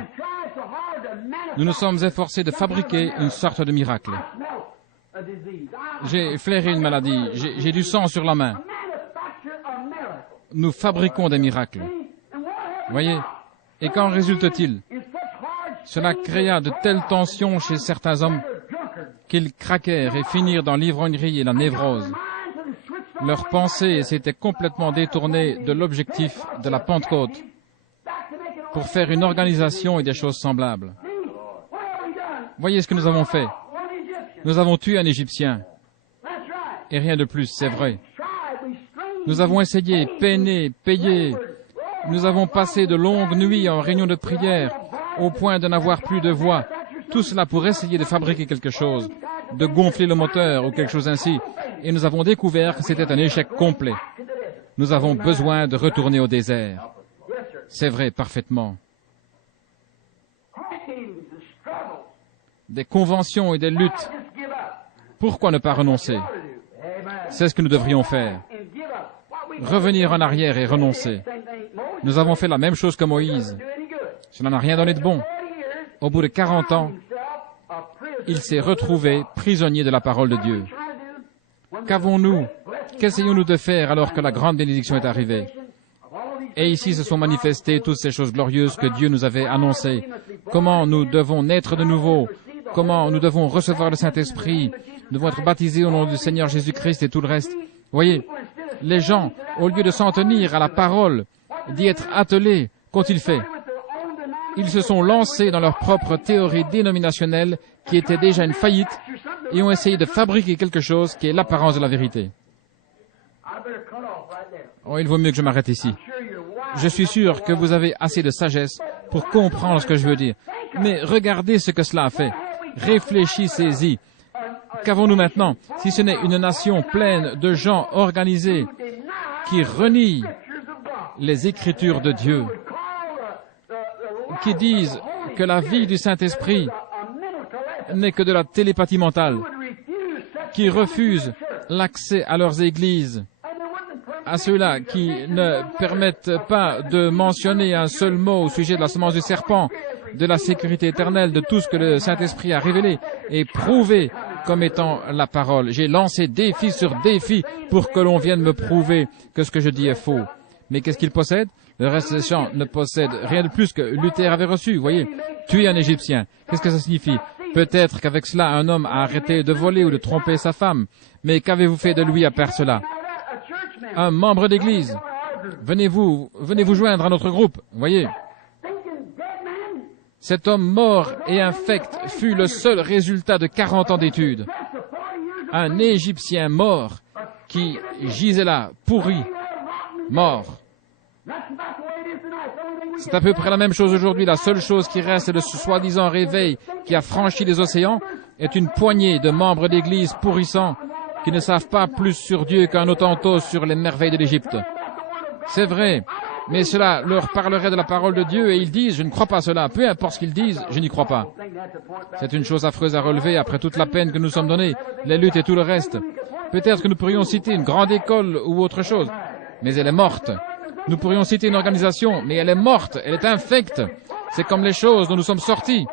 Nous nous sommes efforcés de fabriquer une sorte de miracle. J'ai flairé une maladie, j'ai du sang sur la main. Nous fabriquons des miracles. Voyez? Et qu'en résulte-t-il? Cela créa de telles tensions chez certains hommes qu'ils craquèrent et finirent dans l'ivrognerie et la névrose. Leurs pensées s'étaient complètement détournées de l'objectif de la Pentecôte pour faire une organisation et des choses semblables. Voyez ce que nous avons fait. Nous avons tué un Égyptien. Et rien de plus, c'est vrai. Nous avons essayé, peiné, payé. Nous avons passé de longues nuits en réunion de prière, au point de n'avoir plus de voix. Tout cela pour essayer de fabriquer quelque chose, de gonfler le moteur ou quelque chose ainsi. Et nous avons découvert que c'était un échec complet. Nous avons besoin de retourner au désert. C'est vrai, parfaitement. Des conventions et des luttes. Pourquoi ne pas renoncer? C'est ce que nous devrions faire. Revenir en arrière et renoncer. Nous avons fait la même chose que Moïse. Cela n'a rien donné de bon. Au bout de 40 ans, il s'est retrouvé prisonnier de la parole de Dieu. Qu'avons-nous? Qu'essayons-nous de faire alors que la grande bénédiction est arrivée? Et ici se sont manifestées toutes ces choses glorieuses que Dieu nous avait annoncées. Comment nous devons naître de nouveau? Comment nous devons recevoir le Saint-Esprit? Nous devons être baptisés au nom du Seigneur Jésus-Christ et tout le reste. Voyez, les gens, au lieu de s'en tenir à la parole, d'y être attelés, qu'ont-ils fait? Ils se sont lancés dans leur propre théorie dénominationnelle qui était déjà une faillite et ont essayé de fabriquer quelque chose qui est l'apparence de la vérité. Oh, il vaut mieux que je m'arrête ici. Je suis sûr que vous avez assez de sagesse pour comprendre ce que je veux dire. Mais regardez ce que cela a fait. Réfléchissez-y. Qu'avons-nous maintenant si ce n'est une nation pleine de gens organisés qui renient les Écritures de Dieu, qui disent que la vie du Saint-Esprit n'est que de la télépathie mentale, qui refusent l'accès à leurs églises, à ceux-là qui ne permettent pas de mentionner un seul mot au sujet de la semence du serpent, de la sécurité éternelle, de tout ce que le Saint-Esprit a révélé et prouvé comme étant la parole. J'ai lancé défi sur défi pour que l'on vienne me prouver que ce que je dis est faux. Mais qu'est-ce qu'ils possèdent? Le reste des gens ne possède rien de plus que Luther avait reçu, vous voyez. Tuer un Égyptien. Qu'est-ce que ça signifie? Peut-être qu'avec cela, un homme a arrêté de voler ou de tromper sa femme. Mais qu'avez-vous fait de lui à part cela? Un membre d'église. venez vous joindre à notre groupe. Voyez, cet homme mort et infect fut le seul résultat de 40 ans d'études. Un Égyptien mort qui gisait là, pourri, mort. C'est à peu près la même chose aujourd'hui. La seule chose qui reste de ce soi-disant réveil qui a franchi les océans est une poignée de membres d'Église pourrissants qui ne savent pas plus sur Dieu qu'un Hottentot sur les merveilles de l'Égypte. C'est vrai, mais cela leur parlerait de la parole de Dieu et ils disent, je ne crois pas cela. Peu importe ce qu'ils disent, je n'y crois pas. C'est une chose affreuse à relever après toute la peine que nous sommes donnée, les luttes et tout le reste. Peut-être que nous pourrions citer une grande école ou autre chose, mais elle est morte. Nous pourrions citer une organisation, mais elle est morte, elle est infecte. C'est comme les choses dont nous sommes sortis.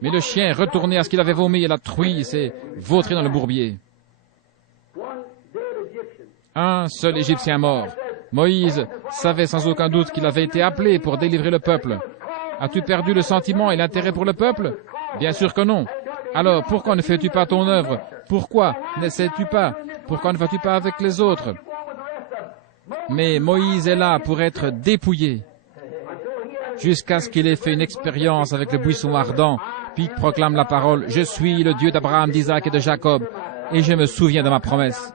Mais le chien est retourné à ce qu'il avait vomi et la truie s'est vautrée dans le bourbier. Un seul Égyptien mort. Moïse savait sans aucun doute qu'il avait été appelé pour délivrer le peuple. As-tu perdu le sentiment et l'intérêt pour le peuple? Bien sûr que non. Alors, pourquoi ne fais-tu pas ton œuvre? Pourquoi n'essaies-tu pas? Pourquoi ne vas-tu pas avec les autres? Mais Moïse est là pour être dépouillé, jusqu'à ce qu'il ait fait une expérience avec le buisson ardent, puis proclame la parole, « Je suis le Dieu d'Abraham, d'Isaac et de Jacob, et je me souviens de ma promesse.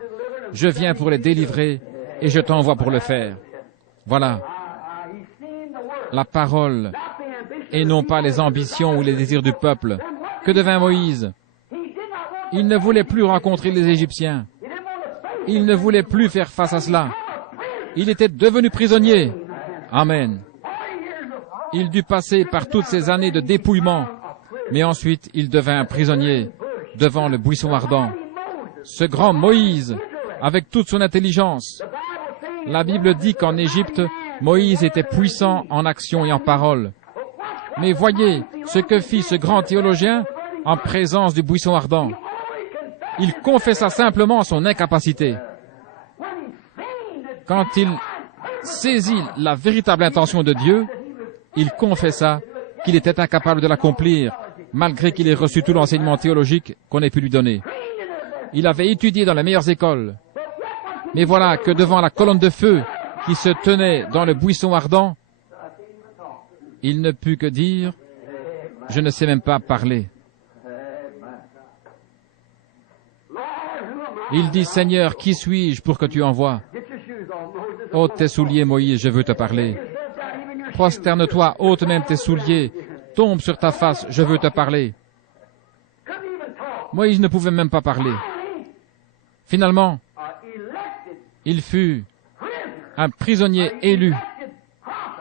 Je viens pour les délivrer, et je t'envoie pour le faire. » Voilà, la parole, et non pas les ambitions ou les désirs du peuple. Que devint Moïse? Il ne voulait plus rencontrer les Égyptiens. Il ne voulait plus faire face à cela. Il était devenu prisonnier. Amen. Il dut passer par toutes ces années de dépouillement, mais ensuite il devint prisonnier devant le buisson ardent. Ce grand Moïse, avec toute son intelligence. La Bible dit qu'en Égypte, Moïse était puissant en action et en parole. Mais voyez ce que fit ce grand théologien en présence du buisson ardent. Il confessa simplement son incapacité. Quand il saisit la véritable intention de Dieu, il confessa qu'il était incapable de l'accomplir, malgré qu'il ait reçu tout l'enseignement théologique qu'on ait pu lui donner. Il avait étudié dans les meilleures écoles. Mais voilà que devant la colonne de feu qui se tenait dans le buisson ardent, il ne put que dire, « Je ne sais même pas parler. » Il dit, « Seigneur, qui suis-je pour que tu envoies? Ôte tes souliers, Moïse, je veux te parler. Prosterne-toi, ôte même tes souliers, tombe sur ta face, je veux te parler. » Moïse ne pouvait même pas parler. Finalement, il fut un prisonnier élu,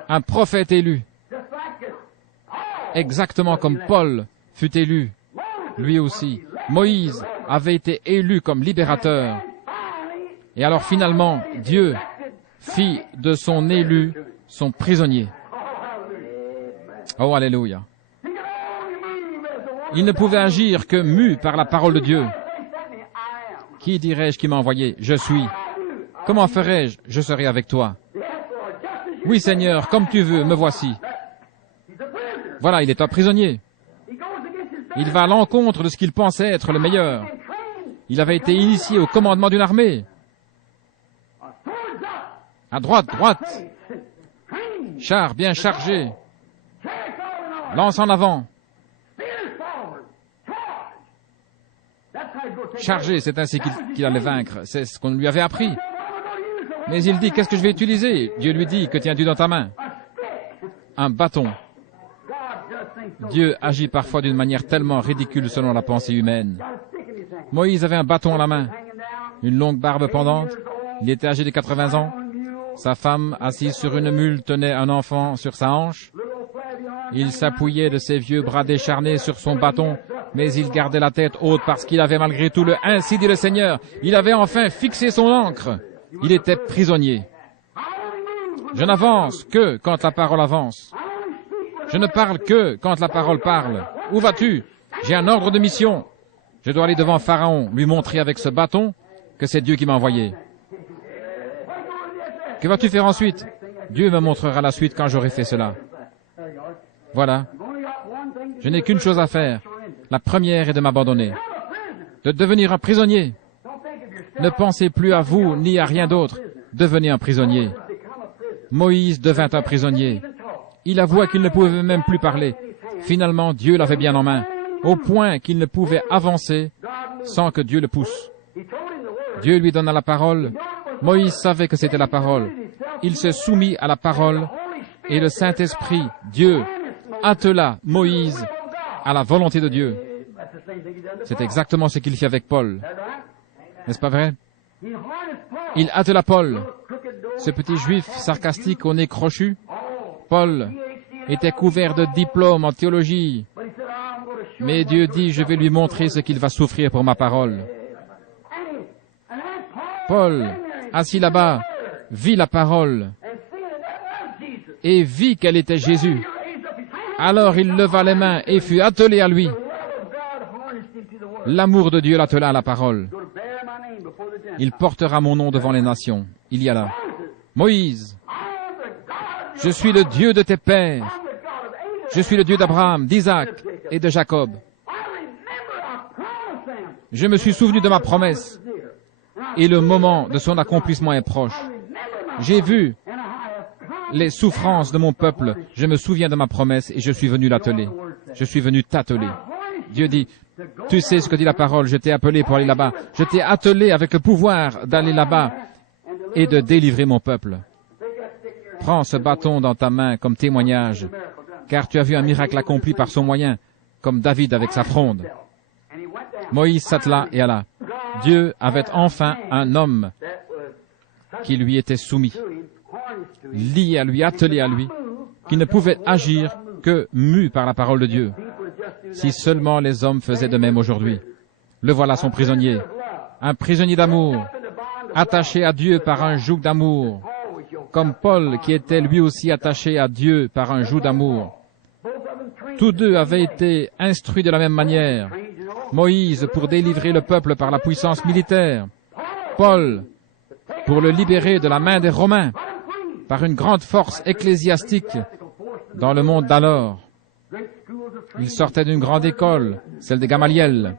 un prophète élu, exactement comme Paul fut élu, lui aussi. Moïse avait été élu comme libérateur. Et alors finalement, Dieu fit de son élu son prisonnier. Oh, alléluia. Il ne pouvait agir que mu par la parole de Dieu. Qui dirais-je qui m'a envoyé? Je suis. Comment ferais-je? Je serai avec toi. Oui, Seigneur, comme tu veux, me voici. Voilà, il est un prisonnier. Il va à l'encontre de ce qu'il pensait être le meilleur. Il avait été initié au commandement d'une armée. À droite, droite. Char bien chargé. Lance en avant. Chargé, c'est ainsi qu'il allait vaincre. C'est ce qu'on lui avait appris. Mais il dit, qu'est-ce que je vais utiliser? Dieu lui dit, que tiens-tu dans ta main? Un bâton. Dieu agit parfois d'une manière tellement ridicule selon la pensée humaine. Moïse avait un bâton à la main, une longue barbe pendante. Il était âgé de 80 ans. Sa femme, assise sur une mule, tenait un enfant sur sa hanche. Il s'appuyait de ses vieux bras décharnés sur son bâton, mais il gardait la tête haute parce qu'il avait malgré tout le « Ainsi dit le Seigneur ». Il avait enfin fixé son ancre. Il était prisonnier. Je n'avance que quand la parole avance. Je ne parle que quand la parole parle. Où vas-tu? J'ai un ordre de mission. Je dois aller devant Pharaon, lui montrer avec ce bâton que c'est Dieu qui m'a envoyé. Que vas-tu faire ensuite? Dieu me montrera la suite quand j'aurai fait cela. Voilà. Je n'ai qu'une chose à faire. La première est de m'abandonner, de devenir un prisonnier. Ne pensez plus à vous ni à rien d'autre. Devenez un prisonnier. Moïse devint un prisonnier. Il avoua qu'il ne pouvait même plus parler. Finalement, Dieu l'avait bien en main, au point qu'il ne pouvait avancer sans que Dieu le pousse. Dieu lui donna la parole. Moïse savait que c'était la parole. Il se soumit à la parole et le Saint-Esprit, Dieu, attela Moïse à la volonté de Dieu. C'est exactement ce qu'il fit avec Paul. N'est-ce pas vrai? Il attela Paul, ce petit juif sarcastique au nez crochu. Paul était couvert de diplômes en théologie. Mais Dieu dit, je vais lui montrer ce qu'il va souffrir pour ma parole. Paul, assis là-bas, vit la parole et vit qu'elle était Jésus. Alors il leva les mains et fut attelé à lui. L'amour de Dieu l'attela à la parole. Il portera mon nom devant les nations. Il y a là. Moïse, je suis le Dieu de tes pères. Je suis le Dieu d'Abraham, d'Isaac et de Jacob. Je me suis souvenu de ma promesse et le moment de son accomplissement est proche. J'ai vu les souffrances de mon peuple. Je me souviens de ma promesse et je suis venu l'atteler. Je suis venu t'atteler. Dieu dit, tu sais ce que dit la parole, je t'ai appelé pour aller là-bas. Je t'ai attelé avec le pouvoir d'aller là-bas et de délivrer mon peuple. Prends ce bâton dans ta main comme témoignage, car tu as vu un miracle accompli par son moyen, comme David avec sa fronde. Moïse s'attela et alla. Dieu avait enfin un homme qui lui était soumis, lié à lui, attelé à lui, qui ne pouvait agir que mu par la parole de Dieu. Si seulement les hommes faisaient de même aujourd'hui. Le voilà son prisonnier, un prisonnier d'amour, attaché à Dieu par un joug d'amour, comme Paul qui était lui aussi attaché à Dieu par un joug d'amour. Tous deux avaient été instruits de la même manière. Moïse pour délivrer le peuple par la puissance militaire. Paul pour le libérer de la main des Romains par une grande force ecclésiastique dans le monde d'alors. Ils sortaient d'une grande école, celle de Gamaliel.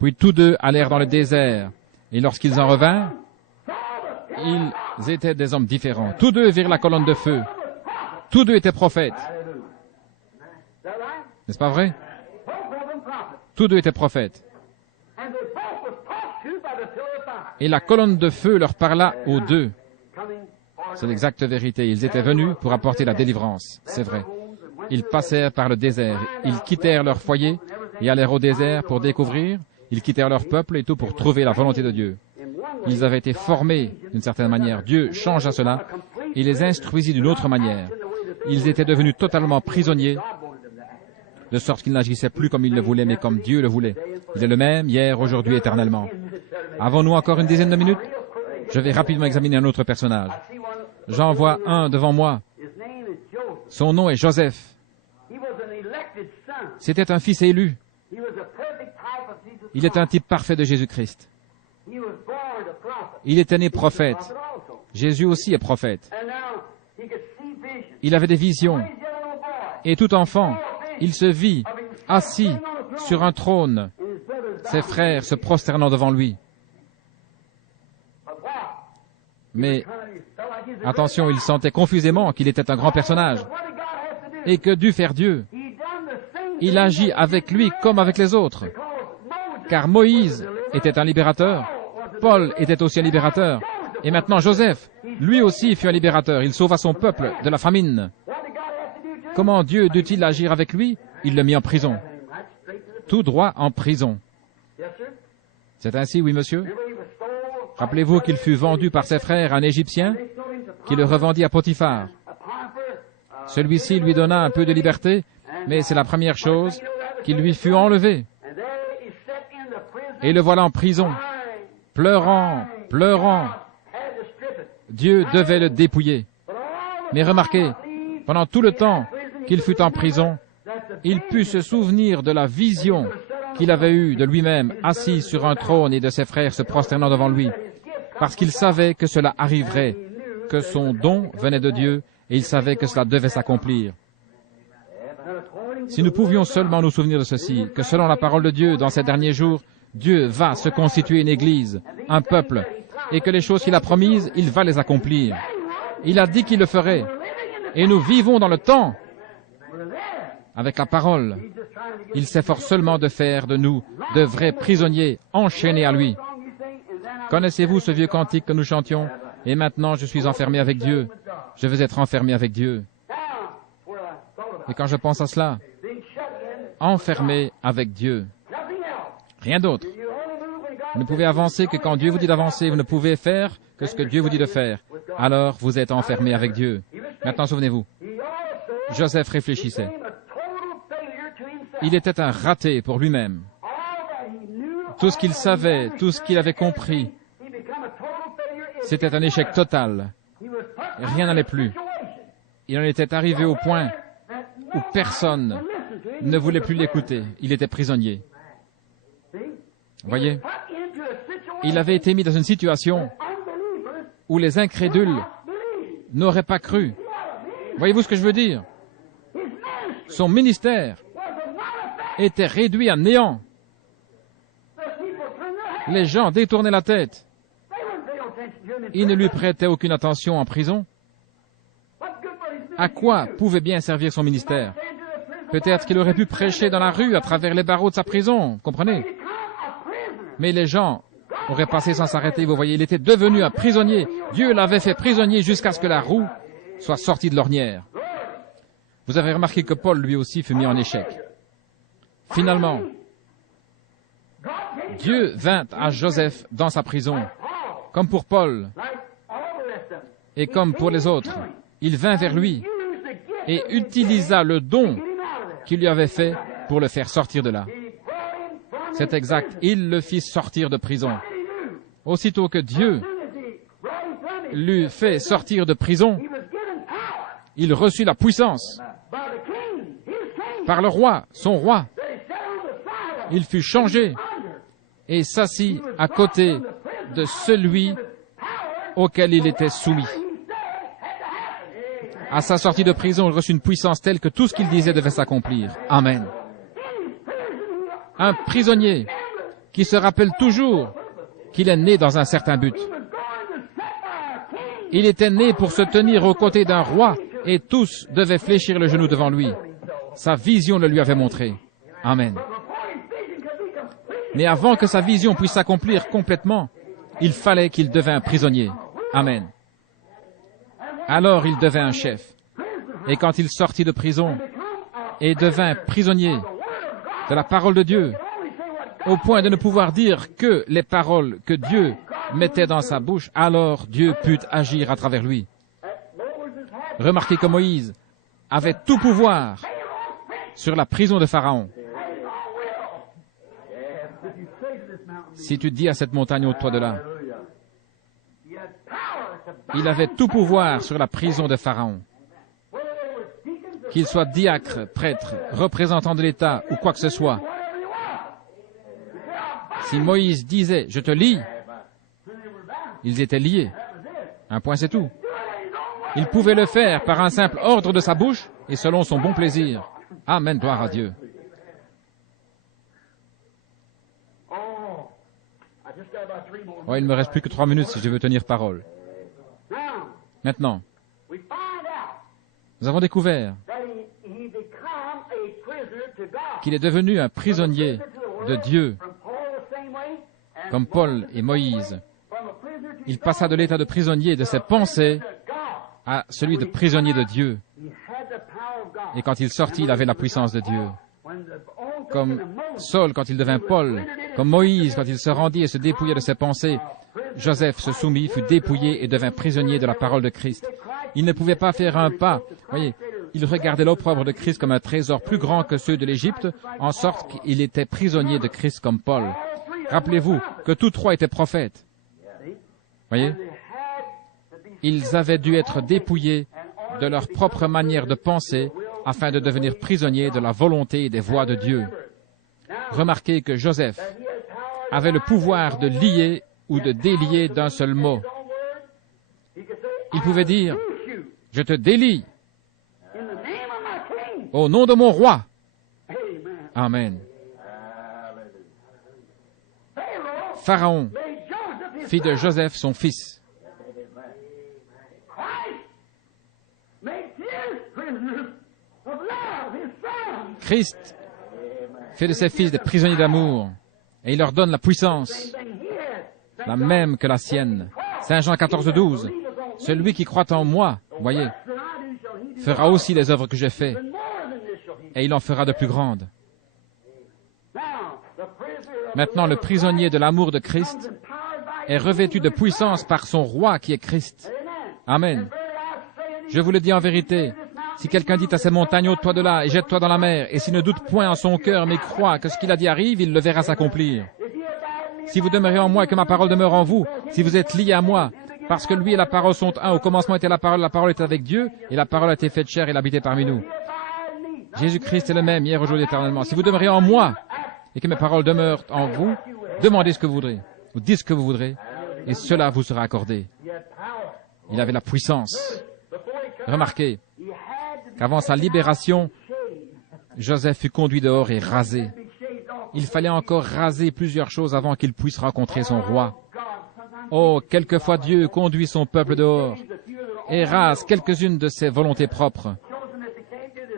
Puis tous deux allèrent dans le désert. Et lorsqu'ils en revinrent, ils étaient des hommes différents. Tous deux virent la colonne de feu. Tous deux étaient prophètes. N'est-ce pas vrai? Tous deux étaient prophètes. Et la colonne de feu leur parla aux deux. C'est l'exacte vérité. Ils étaient venus pour apporter la délivrance. C'est vrai. Ils passèrent par le désert. Ils quittèrent leur foyer et allèrent au désert pour découvrir. Ils quittèrent leur peuple et tout pour trouver la volonté de Dieu. Ils avaient été formés d'une certaine manière. Dieu changea cela et les instruisit d'une autre manière. Ils étaient devenus totalement prisonniers, de sorte qu'ils n'agissaient plus comme ils le voulaient, mais comme Dieu le voulait. Il est le même, hier, aujourd'hui, éternellement. Avons-nous encore une dizaine de minutes? Je vais rapidement examiner un autre personnage. J'en vois un devant moi. Son nom est Joseph. C'était un fils élu. Il est un type parfait de Jésus-Christ. Il était né prophète. Jésus aussi est prophète. Il avait des visions. Et tout enfant, il se vit assis sur un trône, ses frères se prosternant devant lui. Mais, attention, il sentait confusément qu'il était un grand personnage. Et que dut faire Dieu? Il agit avec lui comme avec les autres. Car Moïse était un libérateur, Paul était aussi un libérateur, et maintenant Joseph, lui aussi fut un libérateur. Il sauva son peuple de la famine. Comment Dieu dut-il agir avec lui? Il le mit en prison. Tout droit en prison. C'est ainsi, oui, monsieur? Rappelez-vous qu'il fut vendu par ses frères à un Égyptien qui le revendit à Potiphar. Celui-ci lui donna un peu de liberté, mais c'est la première chose qui lui fut enlevée. Et le voilà en prison, pleurant, pleurant. Dieu devait le dépouiller. Mais remarquez, pendant tout le temps qu'il fut en prison, il put se souvenir de la vision qu'il avait eue de lui-même, assis sur un trône et de ses frères se prosternant devant lui, parce qu'il savait que cela arriverait, que son don venait de Dieu, et il savait que cela devait s'accomplir. Si nous pouvions seulement nous souvenir de ceci, que selon la parole de Dieu, dans ces derniers jours, Dieu va se constituer une église, un peuple, et que les choses qu'il a promises, il va les accomplir. Il a dit qu'il le ferait. Et nous vivons dans le temps avec la parole. Il s'efforce seulement de faire de nous de vrais prisonniers enchaînés à lui. Connaissez-vous ce vieux cantique que nous chantions? Et maintenant je suis enfermé avec Dieu. Je veux être enfermé avec Dieu. Et quand je pense à cela, enfermé avec Dieu, rien d'autre. Vous ne pouvez avancer que quand Dieu vous dit d'avancer. Vous ne pouvez faire que ce que Dieu vous dit de faire. Alors vous êtes enfermé avec Dieu. Maintenant souvenez-vous, Joseph réfléchissait. Il était un raté pour lui-même. Tout ce qu'il savait, tout ce qu'il avait compris, c'était un échec total. Rien n'allait plus. Il en était arrivé au point où personne ne voulait plus l'écouter. Il était prisonnier. Voyez, il avait été mis dans une situation où les incrédules n'auraient pas cru. Voyez-vous ce que je veux dire? Son ministère était réduit à néant. Les gens détournaient la tête. Ils ne lui prêtaient aucune attention en prison. À quoi pouvait bien servir son ministère? Peut-être qu'il aurait pu prêcher dans la rue à travers les barreaux de sa prison, comprenez? Mais les gens auraient passé sans s'arrêter, vous voyez, il était devenu un prisonnier. Dieu l'avait fait prisonnier jusqu'à ce que la roue soit sortie de l'ornière. Vous avez remarqué que Paul, lui aussi, fut mis en échec. Finalement, Dieu vint à Joseph dans sa prison, comme pour Paul et comme pour les autres. Il vint vers lui et utilisa le don qu'il lui avait fait pour le faire sortir de là. C'est exact, il le fit sortir de prison. Aussitôt que Dieu l'eut fait sortir de prison, il reçut la puissance par le roi, son roi. Il fut changé et s'assit à côté de celui auquel il était soumis. À sa sortie de prison, il reçut une puissance telle que tout ce qu'il disait devait s'accomplir. Amen. Un prisonnier qui se rappelle toujours qu'il est né dans un certain but. Il était né pour se tenir aux côtés d'un roi et tous devaient fléchir le genou devant lui. Sa vision le lui avait montré. Amen. Mais avant que sa vision puisse s'accomplir complètement, il fallait qu'il devint un prisonnier. Amen. Alors il devint un chef. Et quand il sortit de prison et devint prisonnier de la parole de Dieu, au point de ne pouvoir dire que les paroles que Dieu mettait dans sa bouche, alors Dieu put agir à travers lui. Remarquez que Moïse avait tout pouvoir sur la prison de Pharaon. Si tu dis à cette montagne, ôte-toi de là. Il avait tout pouvoir sur la prison de Pharaon. Qu'il soit diacre, prêtre, représentant de l'État ou quoi que ce soit. Si Moïse disait « Je te lie », ils étaient liés. Un point, c'est tout. Il pouvait le faire par un simple ordre de sa bouche et selon son bon plaisir. Amen, gloire à Dieu. Oh, il ne me reste plus que 3 minutes si je veux tenir parole. Maintenant, nous avons découvert qu'il est devenu un prisonnier de Dieu, comme Paul et Moïse. Il passa de l'état de prisonnier de ses pensées à celui de prisonnier de Dieu. Et quand il sortit, il avait la puissance de Dieu. Comme Saul quand il devint Paul, comme Moïse quand il se rendit et se dépouilla de ses pensées, Joseph se soumit, fut dépouillé et devint prisonnier de la parole de Christ. Il ne pouvait pas faire un pas. Voyez, il regardait l'opprobre de Christ comme un trésor plus grand que ceux de l'Égypte, en sorte qu'il était prisonnier de Christ comme Paul. Rappelez-vous que tous trois étaient prophètes. Voyez, ils avaient dû être dépouillés de leur propre manière de penser afin de devenir prisonniers de la volonté et des voies de Dieu. Remarquez que Joseph avait le pouvoir de lier ou de délier d'un seul mot. Il pouvait dire « Je te délie au nom de mon roi. » Amen. Pharaon fit de Joseph son fils. Christ fait de ses fils des prisonniers d'amour et il leur donne la puissance, la même que la sienne. Saint Jean 14,12. Celui qui croit en moi, voyez, fera aussi les œuvres que j'ai faites et il en fera de plus grandes. Maintenant, le prisonnier de l'amour de Christ est revêtu de puissance par son roi qui est Christ. Amen. Je vous le dis en vérité, si quelqu'un dit à ces montagnes, ôte-toi de là et jette-toi dans la mer, et s'il ne doute point en son cœur, mais croit que ce qu'il a dit arrive, il le verra s'accomplir. Si vous demeurez en moi et que ma parole demeure en vous, si vous êtes liés à moi, parce que lui et la parole sont un, au commencement était la parole était avec Dieu, et la parole a été faite chair et l'habitait parmi nous. Jésus-Christ est le même, hier, aujourd'hui, éternellement. Si vous demeurez en moi, et que mes paroles demeurent en vous, demandez ce que vous voudrez, ou dites ce que vous voudrez, et cela vous sera accordé. Il avait la puissance. Remarquez qu'avant sa libération, Joseph fut conduit dehors et rasé. Il fallait encore raser plusieurs choses avant qu'il puisse rencontrer son roi. Oh, quelquefois Dieu conduit son peuple dehors et rase quelques-unes de ses volontés propres.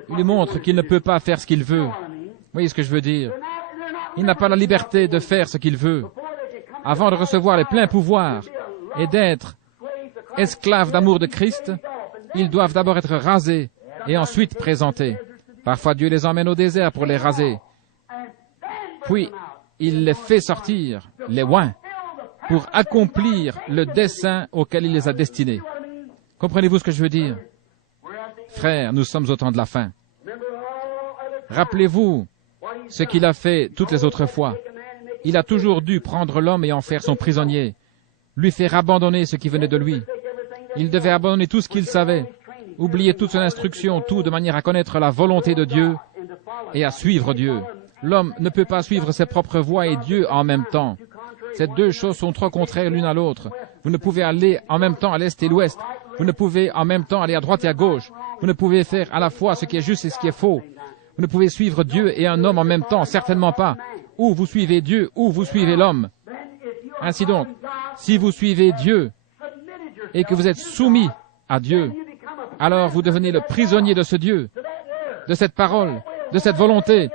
Il lui montre qu'il ne peut pas faire ce qu'il veut. Vous voyez ce que je veux dire? Il n'a pas la liberté de faire ce qu'il veut. Avant de recevoir les pleins pouvoirs et d'être esclaves d'amour de Christ, ils doivent d'abord être rasés et ensuite présentés. Parfois Dieu les emmène au désert pour les raser. Puis, il les fait sortir, les oint, pour accomplir le dessein auquel il les a destinés. Comprenez-vous ce que je veux dire? Frères, nous sommes au temps de la fin. Rappelez-vous ce qu'il a fait toutes les autres fois. Il a toujours dû prendre l'homme et en faire son prisonnier, lui faire abandonner ce qui venait de lui. Il devait abandonner tout ce qu'il savait, oublier toute son instruction, tout de manière à connaître la volonté de Dieu et à suivre Dieu. L'homme ne peut pas suivre ses propres voies et Dieu en même temps. Ces deux choses sont trop contraires l'une à l'autre. Vous ne pouvez aller en même temps à l'est et l'ouest. Vous ne pouvez en même temps aller à droite et à gauche. Vous ne pouvez faire à la fois ce qui est juste et ce qui est faux. Vous ne pouvez suivre Dieu et un homme en même temps, certainement pas. Ou vous suivez Dieu, ou vous suivez l'homme. Ainsi donc, si vous suivez Dieu et que vous êtes soumis à Dieu, alors vous devenez le prisonnier de ce Dieu, de cette parole, de cette volonté.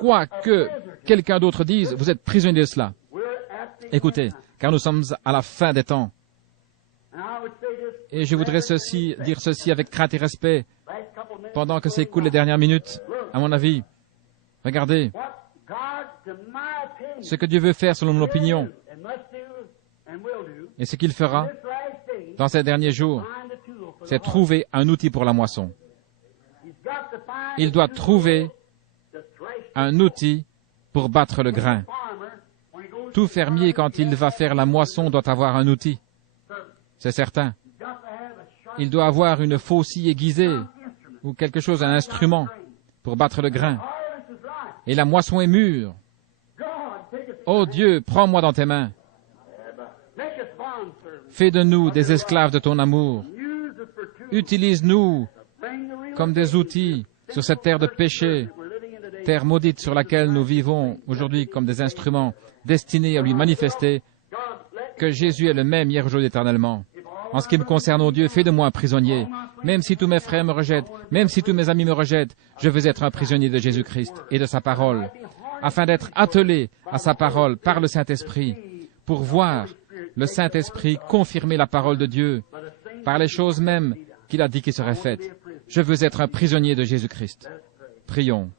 Quoi que quelqu'un d'autre dise, vous êtes prisonnier de cela. Écoutez, car nous sommes à la fin des temps. Et je voudrais dire ceci avec crainte et respect pendant que s'écoulent les dernières minutes, à mon avis. Regardez, ce que Dieu veut faire selon mon opinion, et ce qu'il fera dans ces derniers jours, c'est trouver un outil pour la moisson. Il doit trouver un outil pour battre le grain. Tout fermier, quand il va faire la moisson, doit avoir un outil. C'est certain. Il doit avoir une faucille aiguisée ou quelque chose, un instrument pour battre le grain. Et la moisson est mûre. Oh Dieu, prends-moi dans tes mains. Fais de nous des esclaves de ton amour. Utilise-nous comme des outils sur cette terre de péché, terre maudite sur laquelle nous vivons aujourd'hui comme des instruments destinés à lui manifester que Jésus est le même hier, aujourd'hui, éternellement. En ce qui me concerne, ô Dieu, fais de moi un prisonnier. Même si tous mes frères me rejettent, même si tous mes amis me rejettent, je veux être un prisonnier de Jésus-Christ et de sa parole, afin d'être attelé à sa parole par le Saint-Esprit, pour voir le Saint-Esprit confirmer la parole de Dieu par les choses mêmes qu'il a dit qui seraient faites. Je veux être un prisonnier de Jésus-Christ. Prions.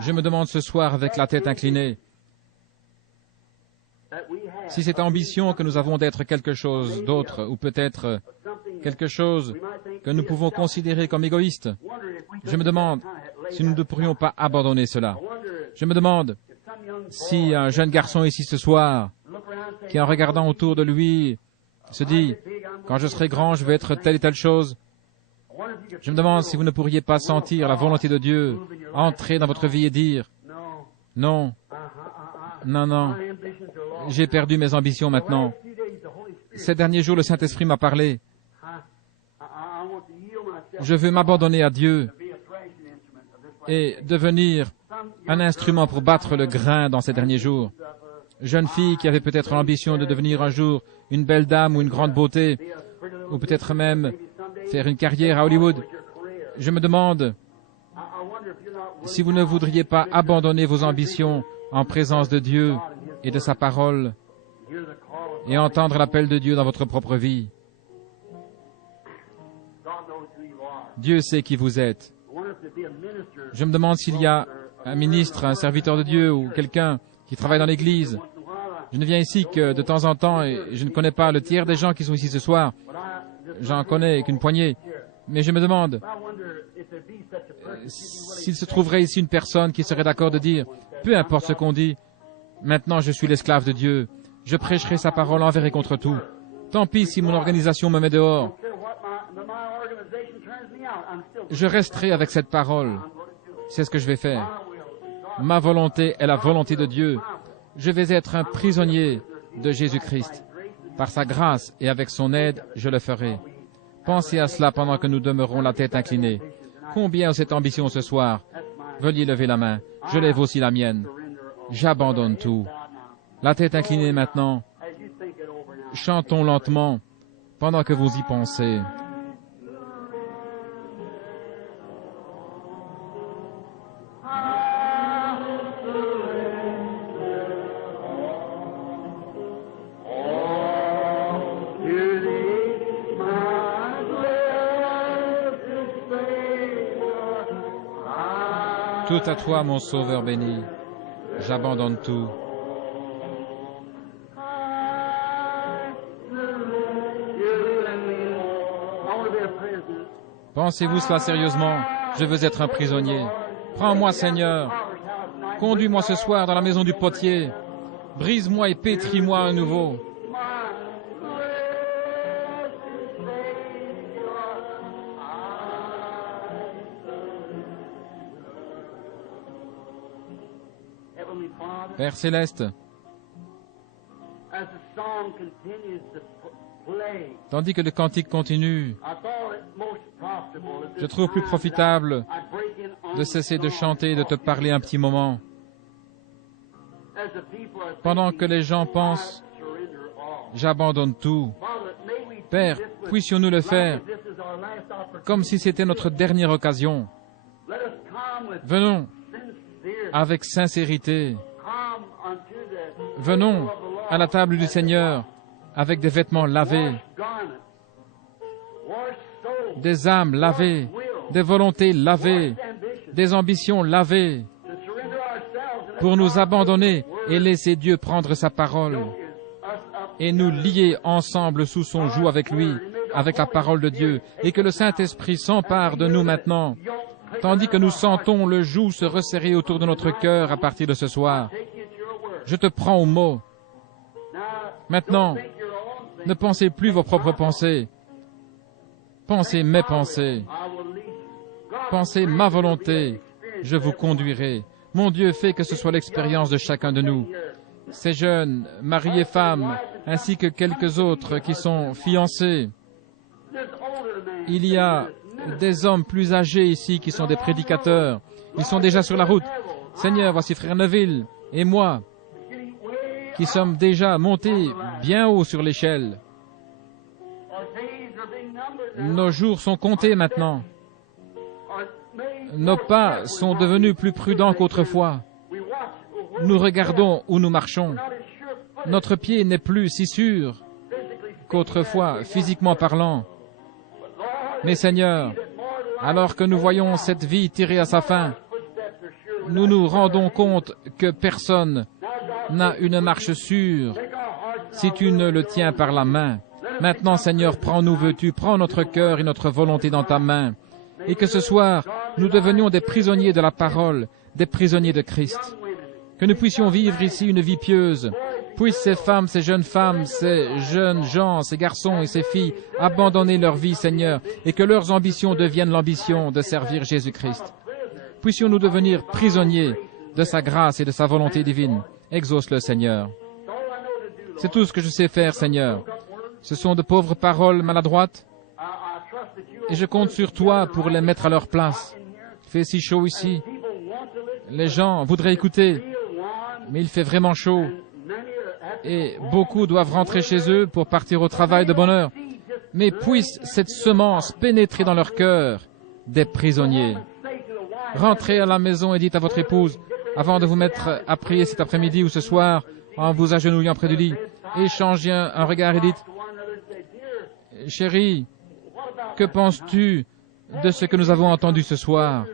Je me demande ce soir, avec la tête inclinée, si cette ambition que nous avons d'être quelque chose d'autre, ou peut-être quelque chose que nous pouvons considérer comme égoïste, je me demande si nous ne pourrions pas abandonner cela. Je me demande si un jeune garçon ici ce soir, qui en regardant autour de lui, se dit, quand je serai grand, je vais être telle et telle chose. Je me demande si vous ne pourriez pas sentir la volonté de Dieu entrer dans votre vie et dire, non, non, non, j'ai perdu mes ambitions maintenant. Ces derniers jours, le Saint-Esprit m'a parlé. Je veux m'abandonner à Dieu et devenir un instrument pour battre le grain dans ces derniers jours. jeune fille qui avait peut-être l'ambition de devenir un jour une belle dame ou une grande beauté, ou peut-être même faire une carrière à Hollywood. Je me demande si vous ne voudriez pas abandonner vos ambitions en présence de Dieu et de sa parole et entendre l'appel de Dieu dans votre propre vie. Dieu sait qui vous êtes. Je me demande s'il y a un ministre, un serviteur de Dieu ou quelqu'un qui travaille dans l'Église. Je ne viens ici que de temps en temps et je ne connais pas le tiers des gens qui sont ici ce soir. J'en connais qu'une poignée. Mais je me demande s'il se trouverait ici une personne qui serait d'accord de dire, peu importe ce qu'on dit, maintenant je suis l'esclave de Dieu. Je prêcherai sa parole envers et contre tout. Tant pis si mon organisation me met dehors. Je resterai avec cette parole. C'est ce que je vais faire. Ma volonté est la volonté de Dieu. Je vais être un prisonnier de Jésus-Christ. Par sa grâce et avec son aide, je le ferai. Pensez à cela pendant que nous demeurons la tête inclinée. Combien a cette ambition ce soir? Veuillez lever la main. Je lève aussi la mienne. J'abandonne tout. La tête inclinée maintenant. Chantons lentement pendant que vous y pensez. Tout à toi, mon Sauveur béni, j'abandonne tout. Pensez-vous cela sérieusement? Je veux être un prisonnier. Prends-moi, Seigneur. Conduis-moi ce soir dans la maison du potier. Brise-moi et pétris-moi à nouveau. Père céleste, tandis que le cantique continue, je trouve plus profitable de cesser de chanter et de te parler un petit moment. Pendant que les gens pensent, j'abandonne tout. Père, puissions-nous le faire comme si c'était notre dernière occasion. Venons avec sincérité. Venons à la table du Seigneur avec des vêtements lavés, des âmes lavées, des volontés lavées, des ambitions lavées, pour nous abandonner et laisser Dieu prendre sa parole et nous lier ensemble sous son joug avec lui, avec la parole de Dieu, et que le Saint-Esprit s'empare de nous maintenant, tandis que nous sentons le joug se resserrer autour de notre cœur à partir de ce soir. Je te prends au mot. Maintenant, ne pensez plus vos propres pensées. Pensez mes pensées. Pensez ma volonté. Je vous conduirai. Mon Dieu, fait que ce soit l'expérience de chacun de nous. Ces jeunes, maris et femmes, ainsi que quelques autres qui sont fiancés. Il y a des hommes plus âgés ici qui sont des prédicateurs. Ils sont déjà sur la route. Seigneur, voici Frère Neville et moi, qui sommes déjà montés bien haut sur l'échelle. Nos jours sont comptés maintenant. Nos pas sont devenus plus prudents qu'autrefois. Nous regardons où nous marchons. Notre pied n'est plus si sûr qu'autrefois, physiquement parlant. Mais Seigneur, alors que nous voyons cette vie tirer à sa fin, nous nous rendons compte que personne n'a une marche sûre si tu ne le tiens par la main. Maintenant, Seigneur, prends-nous, veux-tu, prends notre cœur et notre volonté dans ta main, et que ce soir, nous devenions des prisonniers de la parole, des prisonniers de Christ. Que nous puissions vivre ici une vie pieuse. Puissent ces femmes, ces jeunes femmes, ces jeunes gens, ces garçons et ces filles abandonner leur vie, Seigneur, et que leurs ambitions deviennent l'ambition de servir Jésus-Christ. Puissions-nous devenir prisonniers de sa grâce et de sa volonté divine. Exauce-le, Seigneur. C'est tout ce que je sais faire, Seigneur. Ce sont de pauvres paroles maladroites, et je compte sur toi pour les mettre à leur place. Il fait si chaud ici. Les gens voudraient écouter, mais il fait vraiment chaud. et beaucoup doivent rentrer chez eux pour partir au travail de bonne heure. Mais puisse cette semence pénétrer dans leur cœur des prisonniers. Rentrez à la maison et dites à votre épouse, avant de vous mettre à prier cet après-midi ou ce soir, en vous agenouillant près du lit, échangez un regard et dites, « Chérie, que penses-tu de ce que nous avons entendu ce soir?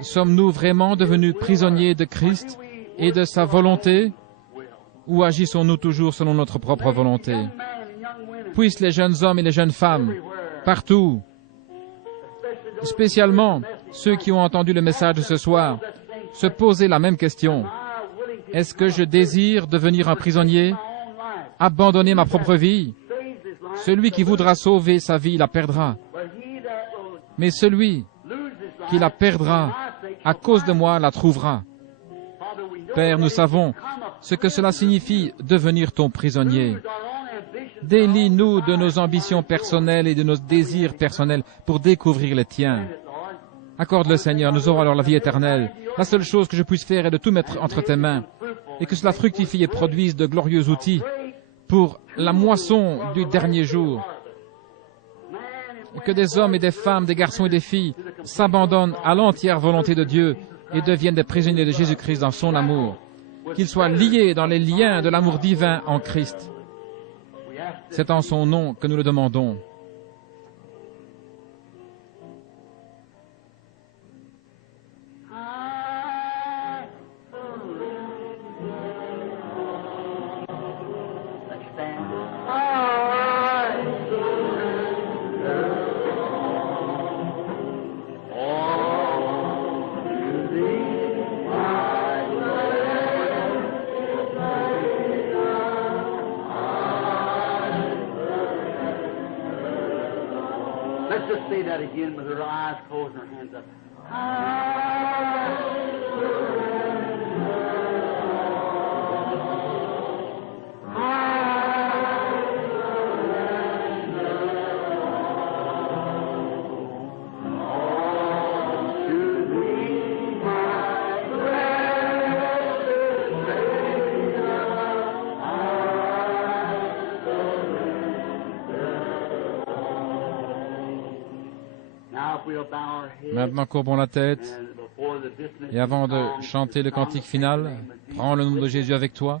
Sommes-nous vraiment devenus prisonniers de Christ et de sa volonté, ou agissons-nous toujours selon notre propre volonté? Puissent les jeunes hommes et les jeunes femmes, partout, spécialement ceux qui ont entendu le message de ce soir, se poser la même question. Est-ce que je désire devenir un prisonnier, abandonner ma propre vie? Celui qui voudra sauver sa vie la perdra. Mais celui qui la perdra à cause de moi la trouvera. Père, nous savons ce que cela signifie devenir ton prisonnier. Délie-nous de nos ambitions personnelles et de nos désirs personnels pour découvrir les tiens. Accorde-le, Seigneur, nous aurons alors la vie éternelle. La seule chose que je puisse faire est de tout mettre entre tes mains et que cela fructifie et produise de glorieux outils pour la moisson du dernier jour. Que des hommes et des femmes, des garçons et des filles s'abandonnent à l'entière volonté de Dieu et deviennent des prisonniers de Jésus-Christ dans son amour. Qu'ils soient liés dans les liens de l'amour divin en Christ. C'est en son nom que nous le demandons. Let's just say that again with our eyes closed and our hands up. Maintenant, courbons la tête et avant de chanter le cantique final, prends le nom de Jésus avec toi.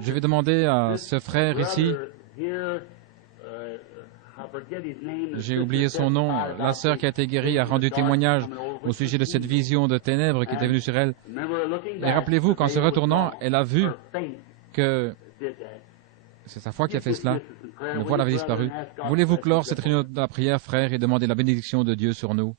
Je vais demander à ce frère ici, j'ai oublié son nom, la sœur qui a été guérie a rendu témoignage au sujet de cette vision de ténèbres qui était venue sur elle. Et rappelez-vous qu'en se retournant, elle a vu que c'est sa foi qui a fait cela. Le voile avait disparu. Voulez-vous clore cette réunion de la prière, frère, et demander la bénédiction de Dieu sur nous?